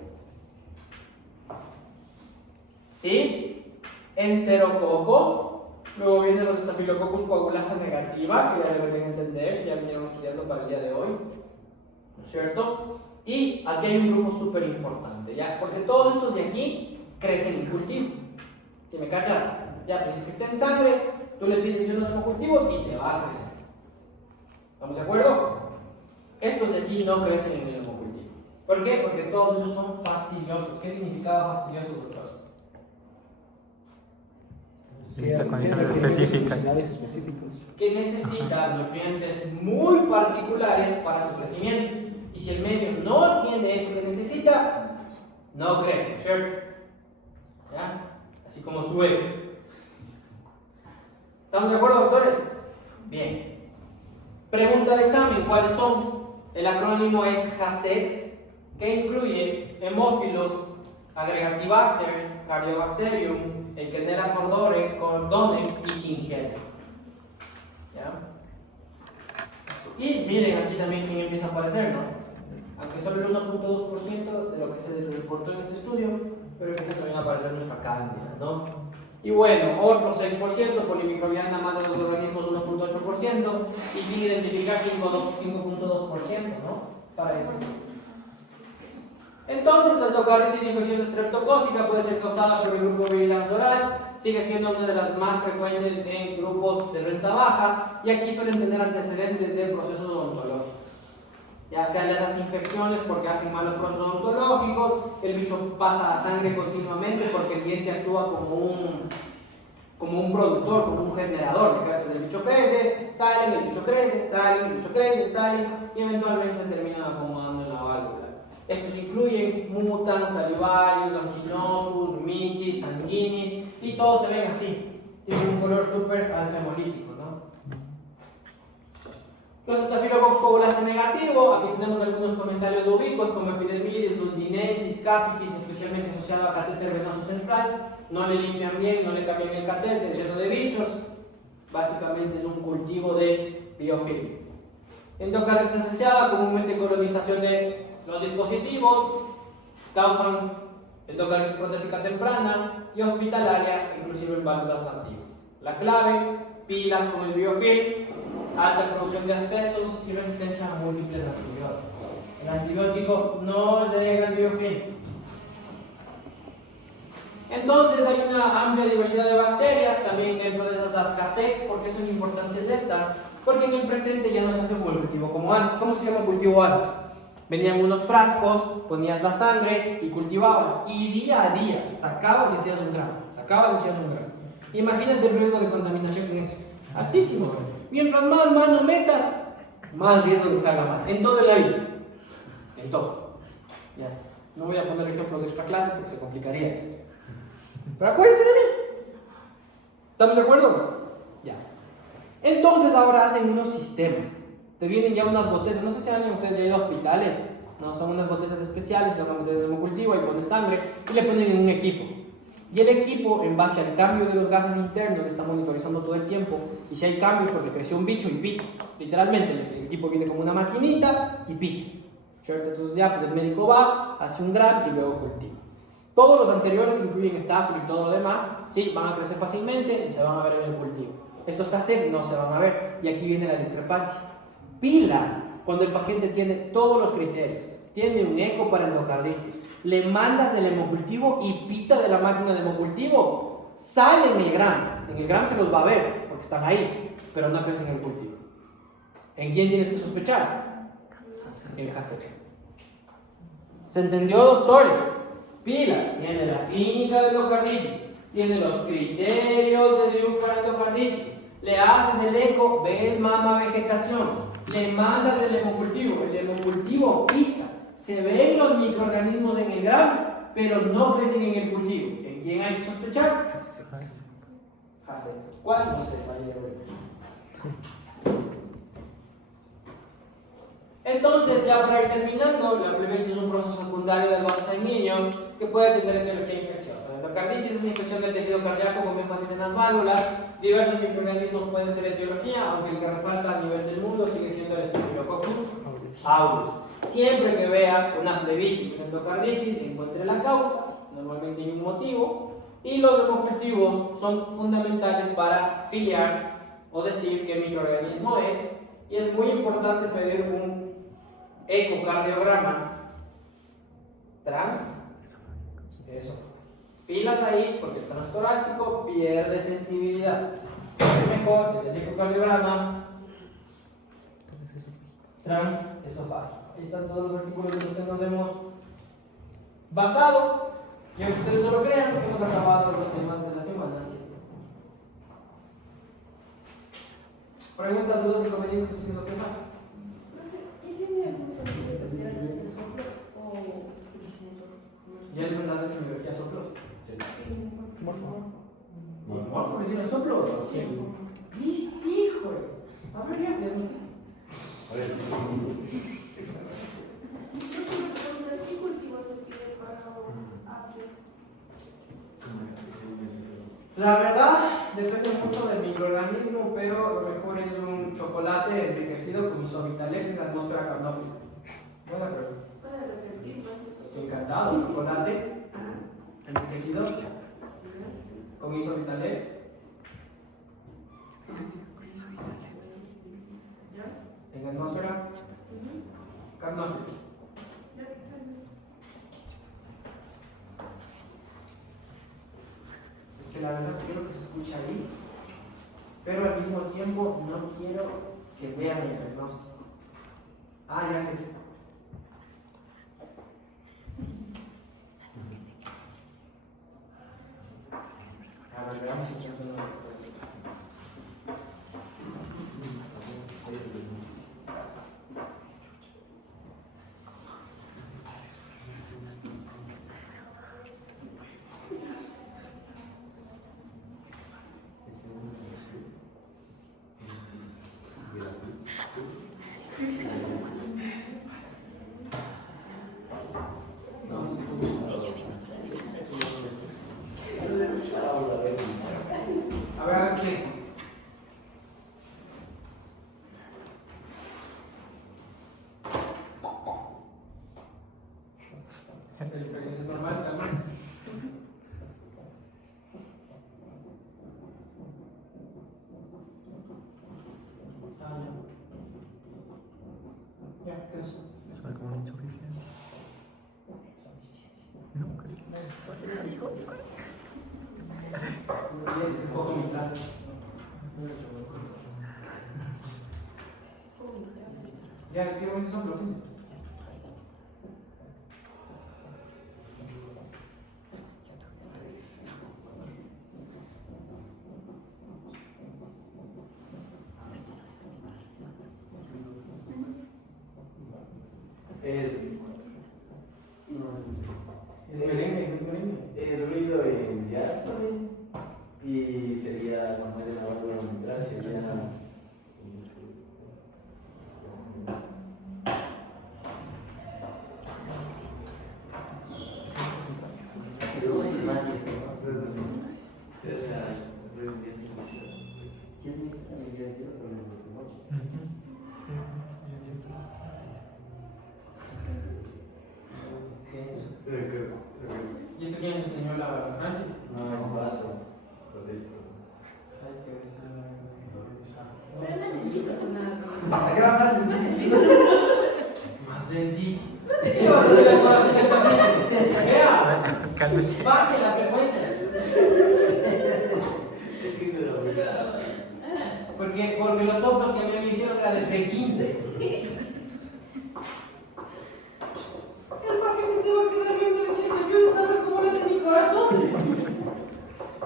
¿sí? Enterococos. Luego vienen los Staphylococcus coagulasa negativa, que ya deberían entender si ya vinieron estudiando para el día de hoy, ¿no es cierto? Y aquí hay un grupo súper importante, ¿ya? Porque todos estos de aquí crecen en cultivo. ¿Sí me cachas? Ya, pues si es que está en sangre, tú le pides iones hemocultivos y te va a crecer. ¿Estamos de acuerdo? Estos de aquí no crecen en el hemocultivo. ¿Por qué? Porque todos esos son fastidiosos. ¿Qué significaba fastidioso, doctores? Lista condiciones específicas. específicos. Que necesita nutrientes muy particulares para su crecimiento. Y si el medio no tiene eso que necesita, no crece, ¿cierto? ¿Ya? Así como su ex. ¿Estamos de acuerdo, doctores? Bien. Pregunta de examen, ¿cuáles son? El acrónimo es HACCP, que incluye Haemophilus, Aggregatibacter, Caryobacterium, Echinella cordonex y Kingella. ¿Ya? Y miren aquí también quién empieza a aparecer, ¿no? Aunque solo el 1.2% de lo que se reportó en este estudio, pero empieza también a aparecer nuestra cándida, ¿no? Y bueno, otro 6%, polimicrobiana más de los organismos 1.8%, y sin identificar 5.2%, ¿no? Para eso. Entonces, la endocarditis infecciosa estreptocócica puede ser causada por el grupo Virulence oral, sigue siendo una de las más frecuentes en grupos de renta baja, y aquí suelen tener antecedentes de procesos odontológicos. Ya sean esas infecciones porque hacen malos procesos odontológicos, el bicho pasa a sangre continuamente porque el diente actúa como un productor, como un generador. El bicho crece, sale, el bicho crece, sale, el bicho crece, sale, y eventualmente se termina acomodando en la válvula. Estos incluyen mutans, salivarius, anquinosus, mitis, sanguinis, y todos se ven así. Tienen un color súper alfa-hemolítico, ¿no? Los estafilococcus coagulase negativo, aquí tenemos algunos comensales ubicuos como epidermidis, londinensis, capitis, especialmente asociado a catéter venoso central. No le limpian bien, no le cambian el catéter, lleno de bichos. Básicamente es un cultivo de biofilm. Endocarditis asociada, comúnmente colonización de los dispositivos, causan endocarditis protésica temprana y hospitalaria, inclusive en válvulas nativas. La clave, pilas con el biofilm, alta producción de abscesos y resistencia a múltiples antibióticos. El antibiótico no llega al biofilm. Entonces hay una amplia diversidad de bacterias, también dentro de esas las HACCP. ¿Por qué son importantes estas? Porque en el presente ya no se hace un cultivo como antes. ¿Cómo se llama el cultivo antes? Venían unos frascos, ponías la sangre y cultivabas. Y día a día sacabas y hacías un gramo. Sacabas y hacías un gramo. Imagínate el riesgo de contaminación en eso. Altísimo. Mientras más mano metas, más riesgo de que salga mal. En todo el vida. En todo. Ya. No voy a poner ejemplos de extra clase porque se complicaría esto. Pero acuérdense de mí. ¿Estamos de acuerdo? Ya. Entonces ahora hacen unos sistemas. Te vienen ya unas botellas. No sé si han ustedes ya ido a hospitales. No, son unas botellas especiales, son botellas de hemocultivo, ahí pones sangre y le ponen en un equipo. Y el equipo, en base al cambio de los gases internos, está monitorizando todo el tiempo. Y si hay cambios, porque creció un bicho y pita. Literalmente, el equipo viene como una maquinita y pita. ¿Cierto? Entonces ya, pues el médico va, hace un gram y luego cultiva. Todos los anteriores, que incluyen estáfilo y todo lo demás, sí, van a crecer fácilmente y se van a ver en el cultivo. Estos HACCP no se van a ver. Y aquí viene la discrepancia. Pilas, cuando el paciente tiene todos los criterios. Tiene un eco para endocarditis, le mandas el hemocultivo y pita de la máquina de hemocultivo, sale en el gram se los va a ver porque están ahí, pero no crecen en el cultivo. ¿En quién tienes que sospechar? En el HACCP. ¿Se entendió, doctores? Pilas, tiene la clínica de endocarditis, tiene los criterios de Duke para endocarditis, le haces el eco, ves mama vegetación, le mandas el hemocultivo pita. Se ven los microorganismos en el gram, pero no crecen en el cultivo. ¿En quién hay que sospechar? HACCP. ¿Cuál? No sé, vaya a ver. Entonces, ya para ir terminando, la flebitis es un proceso secundario del vaso sanguíneo que puede tener etiología infecciosa. La endocarditis es una infección del tejido cardíaco con énfasis en las válvulas. Diversos microorganismos pueden ser etiología, aunque el que resalta a nivel del mundo sigue siendo el Staphylococcus aureus. Siempre que vea una flebitis, una endocarditis, encuentre la causa, normalmente hay un motivo, y los hemocultivos son fundamentales para filiar o decir qué microorganismo es, y es muy importante pedir un ecocardiograma transesofágico. Pilas ahí, porque el transtorácico pierde sensibilidad. Es mejor es el ecocardiograma transesofágico. Ahí están todos los artículos en los que nos hemos basado. Y aunque ustedes no lo crean, hemos acabado los temas de la semana 7. Preguntas, dudas, inconvenientes, cuestiones o quejas. ¿Y tiene algún sentido que sea el soplo o ¿Ya les han dado semiología soplos? Morfo. ¿Morfo le hicieron soplos? ¡Mis hijos! A ver, ya tenemos. ¿Qué cultivo se pide para hacer? La verdad, depende mucho del microorganismo, pero lo mejor es un chocolate enriquecido con isovitalex en la atmósfera carnófila. Buena pregunta. Para repetir, pues. Encantado, chocolate enriquecido con isovitalex en la atmósfera carnófila. Es que la verdad quiero que se escuche ahí, pero al mismo tiempo no quiero que vean el diagnóstico. Ah, ya sé. A ver, veamos si funciona la expresión. A ver si es. Eso es normal también. Ya, ¿qué es eso? Suena como una insuficiencia. No, creo que suena, digo, suena. Y ese es un poco mitad. Ya, es que ese son proteínas. Es merengue, es merengue. Es ruido en diástole y sería, como es de la válvula mitral, sería. ¿Y esto quién nos enseñó la Francis? No, cuatro. Protesto. Hay que decir. Pero no necesitas una. Más de ti. ¿Qué vas a hacer al corazón del paciente? Vea, Cálmese. baje la frecuencia. Porque los soplos que a mí me hicieron era del requinte. El paciente te va a quedar viendo diciendo, yo de saber cómo late mi corazón.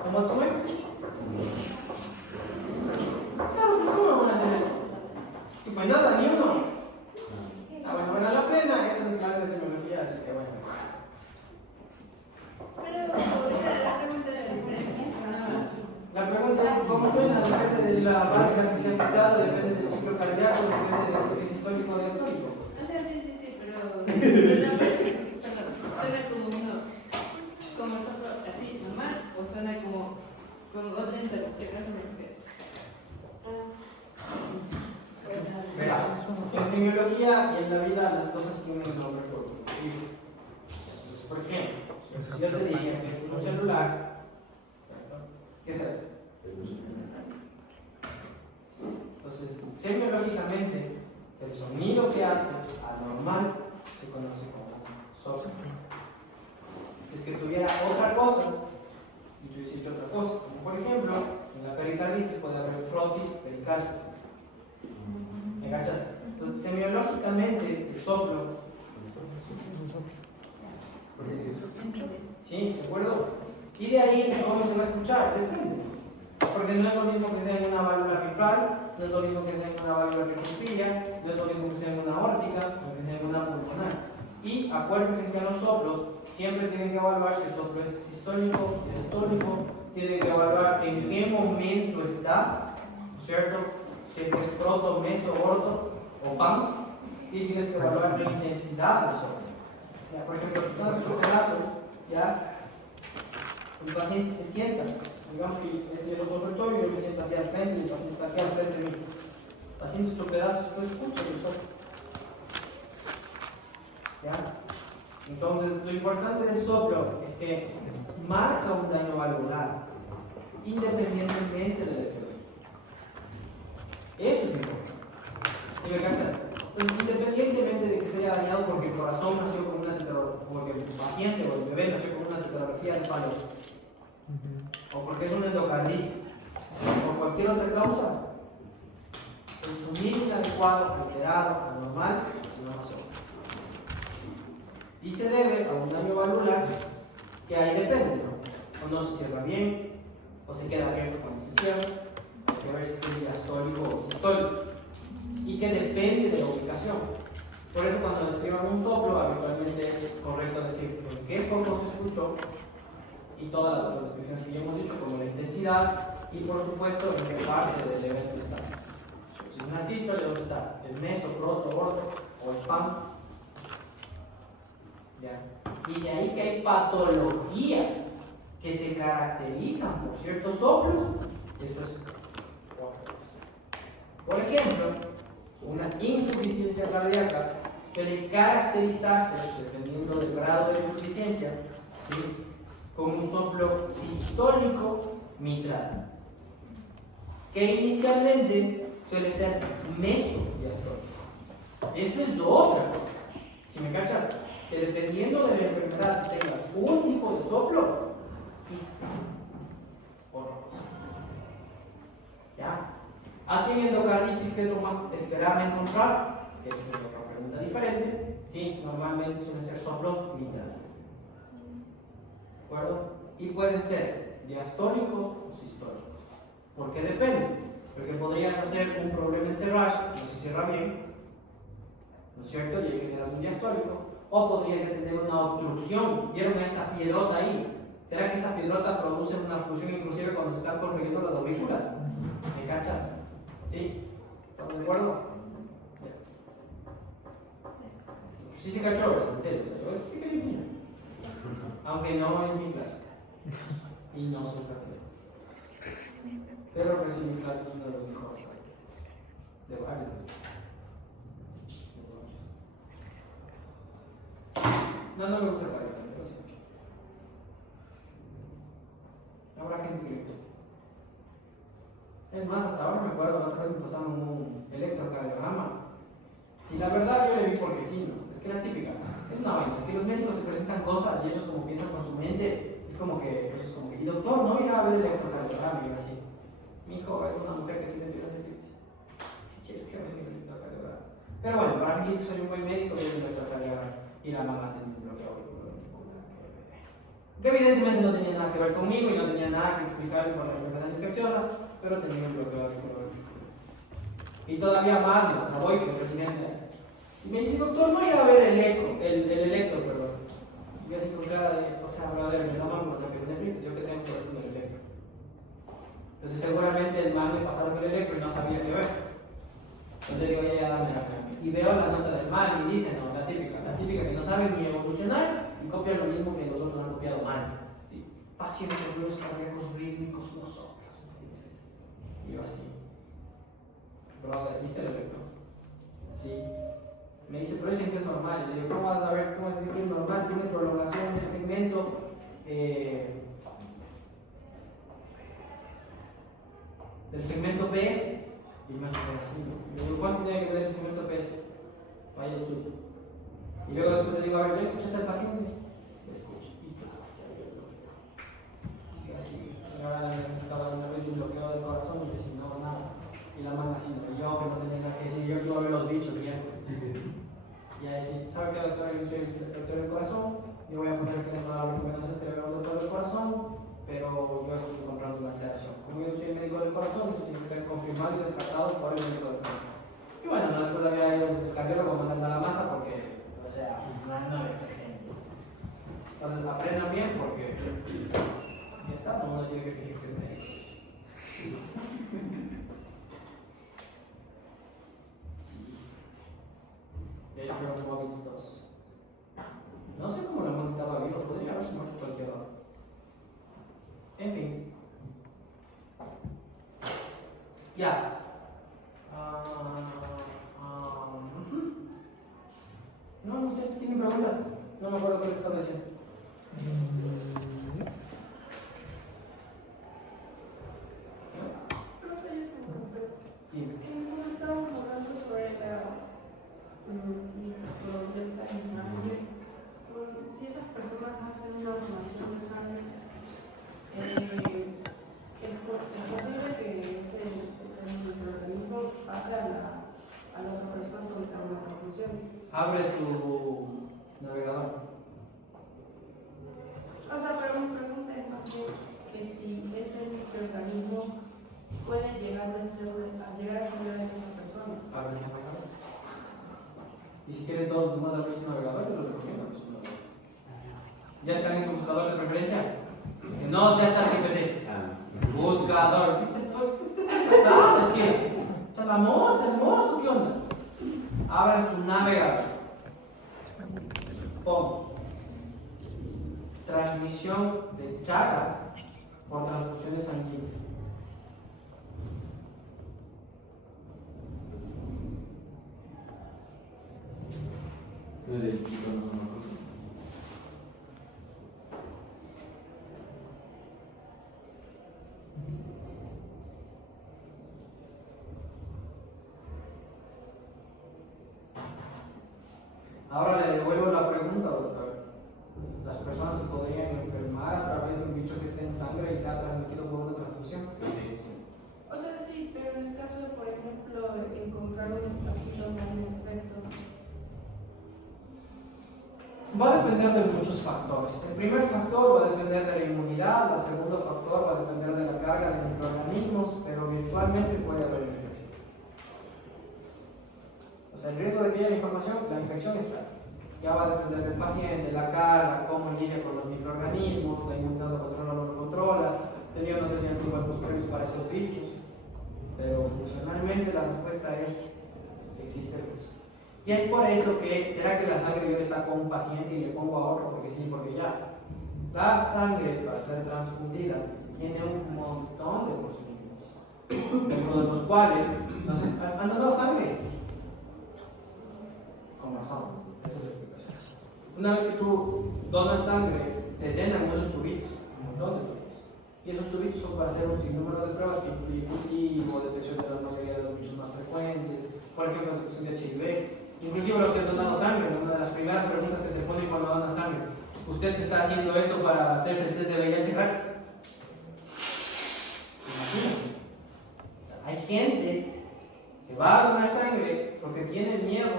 ¿Cómo tú ves? Claro, pues ¿cómo van a hacer esto? Y pues nada, ni uno. Ah, bueno, vale la pena. Esta es clase de semiología, así que bueno. La pregunta es cómo suena, depende de la válvula que esté afectada, depende del ciclo cardíaco, depende del si es sistólico o diastólico. O sea, sí, pero suena, perdón, suena como uno, como soplo así, normal, o suena como con otra interpretación. Verás, en semiología y en la vida las cosas tienen un nombre por un motivo. Entonces, por ejemplo, si yo te diría que es un celular, ¿qué será eso? Entonces, semiológicamente, el sonido que hace anormal se conoce como soplo. Si es que tuviera otra cosa, y tú hubiese dicho otra cosa. Como por ejemplo, en la pericarditis puede haber frotis pericárdica. ¿Me cachas? Entonces, semiológicamente, el soplo. ¿Sí? ¿De acuerdo? Y de ahí, ¿cómo se va a escuchar? Depende. Porque no es lo mismo que sea en una válvula mitral, no es lo mismo que sea en una válvula retrospilla, no es lo mismo que sea en una aórtica, o que sea en una pulmonar. Y acuérdense que en los soplos siempre tienen que evaluar si el soplo es sistólico, diastólico, tienen que evaluar en qué momento está, ¿cierto? Si es que es proto, meso, orto o pan, y tienes que evaluar la intensidad del soplo. Ya, por ejemplo, si estás hecho pedazo, ya el paciente se sienta, digamos que estoy en el consultorio y yo me siento hacia el frente y el paciente está aquí al frente de mí. El paciente se hecho pedazos, tú escuchas el soplo. ¿Ya? Entonces, lo importante del soplo es que marca un daño valvular, independientemente del etiología. Eso es lo importante. ¿Sí me cachan? Entonces, independientemente de que se haya dañado porque el corazón nació con una tetralogía, porque el paciente o el bebé nació con una tetralogía de palo, o porque es un endocarditis, o por cualquier otra causa, el suministro inadecuado, alterado, anormal, no pasó. Y se debe a un daño valvular que ahí depende, ¿no? O no se cierra bien, o se queda abierto cuando se cierra, hay que ver si es diastólico o sistólico, y que depende de la ubicación. Por eso cuando describan un soplo, habitualmente es correcto decir en qué foco se escuchó, y todas las otras descripciones que ya hemos dicho, como la intensidad, y por supuesto en qué parte del evento está. Si es una sístole, ¿dónde está? ¿El meso, proto, orto o spam? ¿Ya? Y de ahí que hay patologías que se caracterizan por ciertos soplos, eso es otra cosa. Por ejemplo, una insuficiencia cardíaca suele caracterizarse, dependiendo del grado de insuficiencia, ¿sí?, con un soplo sistólico mitral, que inicialmente suele ser mesodiastólico. Eso es otra cosa. Si me cachas, que dependiendo de la enfermedad tengas un tipo de soplo y otra cosa. ¿Ya? Aquí en endocarditis, ¿qué es lo más esperable encontrar? Esa es otra pregunta diferente. Sí, normalmente suelen ser soplos mitrales. ¿De acuerdo? Y pueden ser diastólicos o sistólicos. ¿Por qué depende? Porque podrías hacer un problema en Serrage, no se cierra bien, ¿no es cierto? Y ahí generas un diastólico. O podrías tener una obstrucción. ¿Vieron esa piedrota ahí? ¿Será que esa piedrota produce una obstrucción inclusive cuando se están corrigiendo las aurículas? ¿Me cachas? ¿Sí? ¿Estamos de acuerdo? Sí se cachó, ¿verdad? En serio. ¿Qué le enseño? Aunque no es mi clase. Y no soy capítulo. Pero recibí mi clase, es uno de los mejores. De varios. No me gusta el careta, pero sí. Habrá gente que le guste. Es más, hasta ahora me acuerdo, la otra vez me pasaron un electrocardiograma. Y la verdad yo le vi porque sí, ¿no? Es que la típica. Es una vaina, es que los médicos se presentan cosas y ellos como piensan con su mente, es como que, y doctor, no irá a ver el electrocardiograma, y yo así. Mi hijo es una mujer que tiene diabetes. ¿Qué quieres que vea el electrocardiograma? Pero bueno, para mí soy un buen médico y el electrocardiograma. Y la mamá tenía un bloqueo auricular. Que evidentemente no tenía nada que ver conmigo y no tenía nada que explicar por la enfermedad infecciosa, pero tenía un bloqueo auricular. Y todavía más, o sea, voy como presidente. Y me dice, doctor, no irá a ver el electro, perdón. Y yo así con cara de, o sea, a ver, me llaman por la Netflix, yo que tengo que ver con el electro. Entonces seguramente el man le pasaron el electro y no sabía qué ver. Entonces digo, ya, dame la cara. Y veo la nota del man y dice, no, la típica que no sabe ni evolucionar y copia lo mismo que los otros han copiado mal. ¿Sí? Paciente con los cardíacos rítmicos no soplos. Y yo así, brother, ¿viste el electro? Sí. Me dice, pero ese que es normal. Le digo, ¿cómo vas a ver cómo es ese que es normal? Tiene prolongación del segmento PS. Y me hace así, ¿no? Le digo, ¿cuánto tiene que ver el segmento PS? Vaya estudio. Y luego después le digo, a ver, ¿ya escuchaste al paciente? Le escucho. Y así, señora, necesitaba una vez un bloqueo del corazón y decía, no, nada. Y la mano así, no, yo que no tenía nada que decir, yo iba a ver los bichos bien. Y ahí sí, ¿sabe qué, doctor? Yo soy el doctor del corazón, yo voy a poner que tengo las recomendaciones que le veo al doctor del corazón, pero yo estoy encontrando una alteración. Como yo soy el médico del corazón, esto tiene que ser confirmado y descartado por el médico del corazón. Y bueno, después había ido al cardiólogo mandando a la masa porque, o sea, no me exageren. Entonces aprendan bien porque ya está, no uno tiene que fingir que es médico. De hecho, fueron COVID 2. No sé cómo la mano estaba viva, podría haberse muerto cualquier hora. En fin. Ya. No sé, ¿tienen preguntas? No me acuerdo qué les estaba diciendo. Como estábamos hablando sobre la microbiota en sangre, si esas personas hacen una donación de sangre, es posible que ese microorganismo pase a la otra persona con esa una transfusión. Abre tu navegador. O sea, pero mi pregunta es más bien que si ese microorganismo puede llegar a ser de esa persona. Abre el navegador. Y si quieren todos los demás abrir su navegador, yo los recomiendo. ¿Ya están en su buscador de preferencia? Que no sea ChatGPT. Buscador. ¿Qué está pasando? Es que, chalamos, hermoso, ¿qué onda? Abran su navegador. Pon transmisión de Chagas por transfusiones sanguíneas. No sé, chicos, no son locos. Ahora le devuelvo la pregunta, doctor. ¿Las personas se podrían enfermar a través de un bicho que esté en sangre y sea transmitido por una transfusión? Sí. O sea, sí, pero en el caso de, por ejemplo, encontrar un estafilos en un efecto. Va a depender de muchos factores. El primer factor va a depender de la inmunidad, el segundo factor va a depender de la carga de microorganismos, pero virtualmente puede haber una infección. O sea, el riesgo de que haya la infección está. Ya va a depender del paciente, la carga, cómo lidia con los microorganismos, la inmunidad lo controla o no lo controla, tenía o no tenía anticuerpos previos para esos bichos. Pero funcionalmente la respuesta es: existe el riesgo. Y es por eso que, ¿será que la sangre yo le saco a un paciente y le pongo a otro? Porque sí, porque ya. La sangre, para ser transfundida, tiene un montón de procedimientos, dentro de los cuales han donado sangre. Con razón, esa es la explicación. Una vez que tú donas sangre, te llenan unos tubitos, un montón de tubitos. Y esos tubitos son para hacer un sinnúmero de pruebas que incluye cultivo, detección de la mayoría de los bichos más frecuentes, por ejemplo, detección de HIV. Inclusive los que han donado sangre, una de las primeras preguntas que te ponen cuando donan sangre: ¿usted se está haciendo esto para hacerse el test de VIH gratis? Imagínate. Hay gente que va a donar sangre porque tiene miedo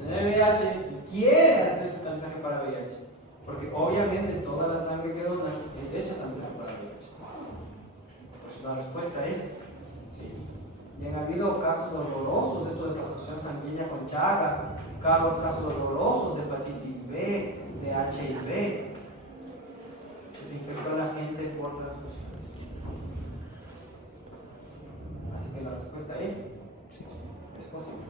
de tener VIH y quiere hacerse el tamizaje para VIH. Porque obviamente toda la sangre que donan es hecha tamizaje para VIH. Pues la respuesta es sí. Y han habido casos horrorosos de esto de transfusión sanguínea con Chagas, casos horrorosos de hepatitis B, de HIV, que se infectó a la gente por transfusiones. Así que la respuesta es sí, es posible.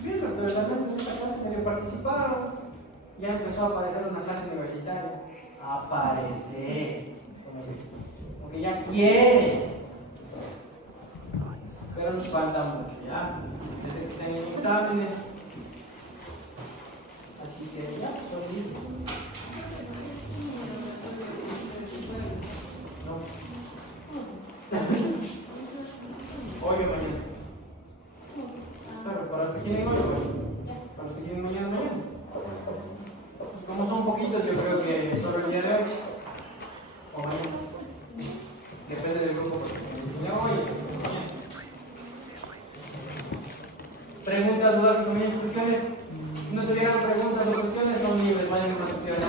Bien, los estudiantes en esta clase medio participaron, ya empezó a aparecer una clase universitaria. Aparecer. Porque ya quieren. Pero nos falta mucho, ¿ya? Desde que estén en exámenes. Así que ya, son listos. No. Hoy o mañana. Claro, para los que quieren hoy, para los que quieren mañana. Preguntas, dudas, comentarios, cuestiones. Si no tuvieran preguntas o cuestiones, son libres, vayan a cuestiones.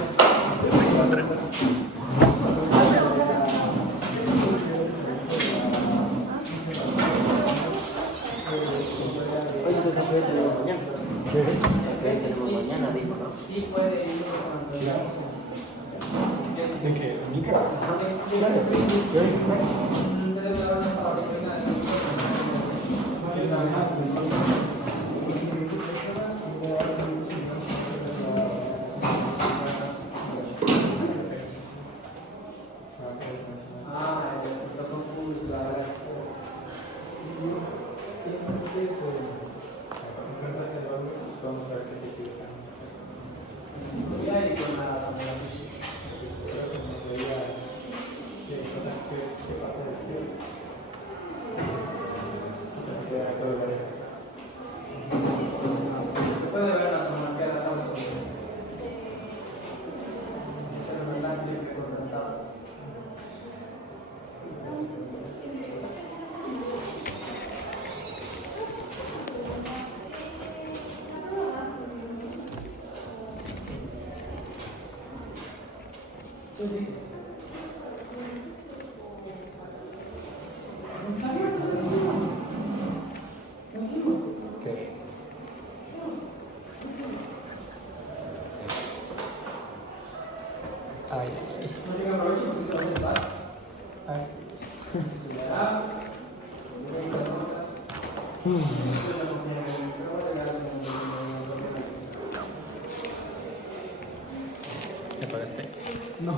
Hoy se puede traer mañana. Mañana, dijo, ¿no? Sí, puede ir con ¿De qué? ¿Micro? Vamos a ver qué te queda. Se puede ver la fotografía de la tabla. Okay. Ay, No tengan provecho porque esto es paz. ay. ¿Ya pagaste? No.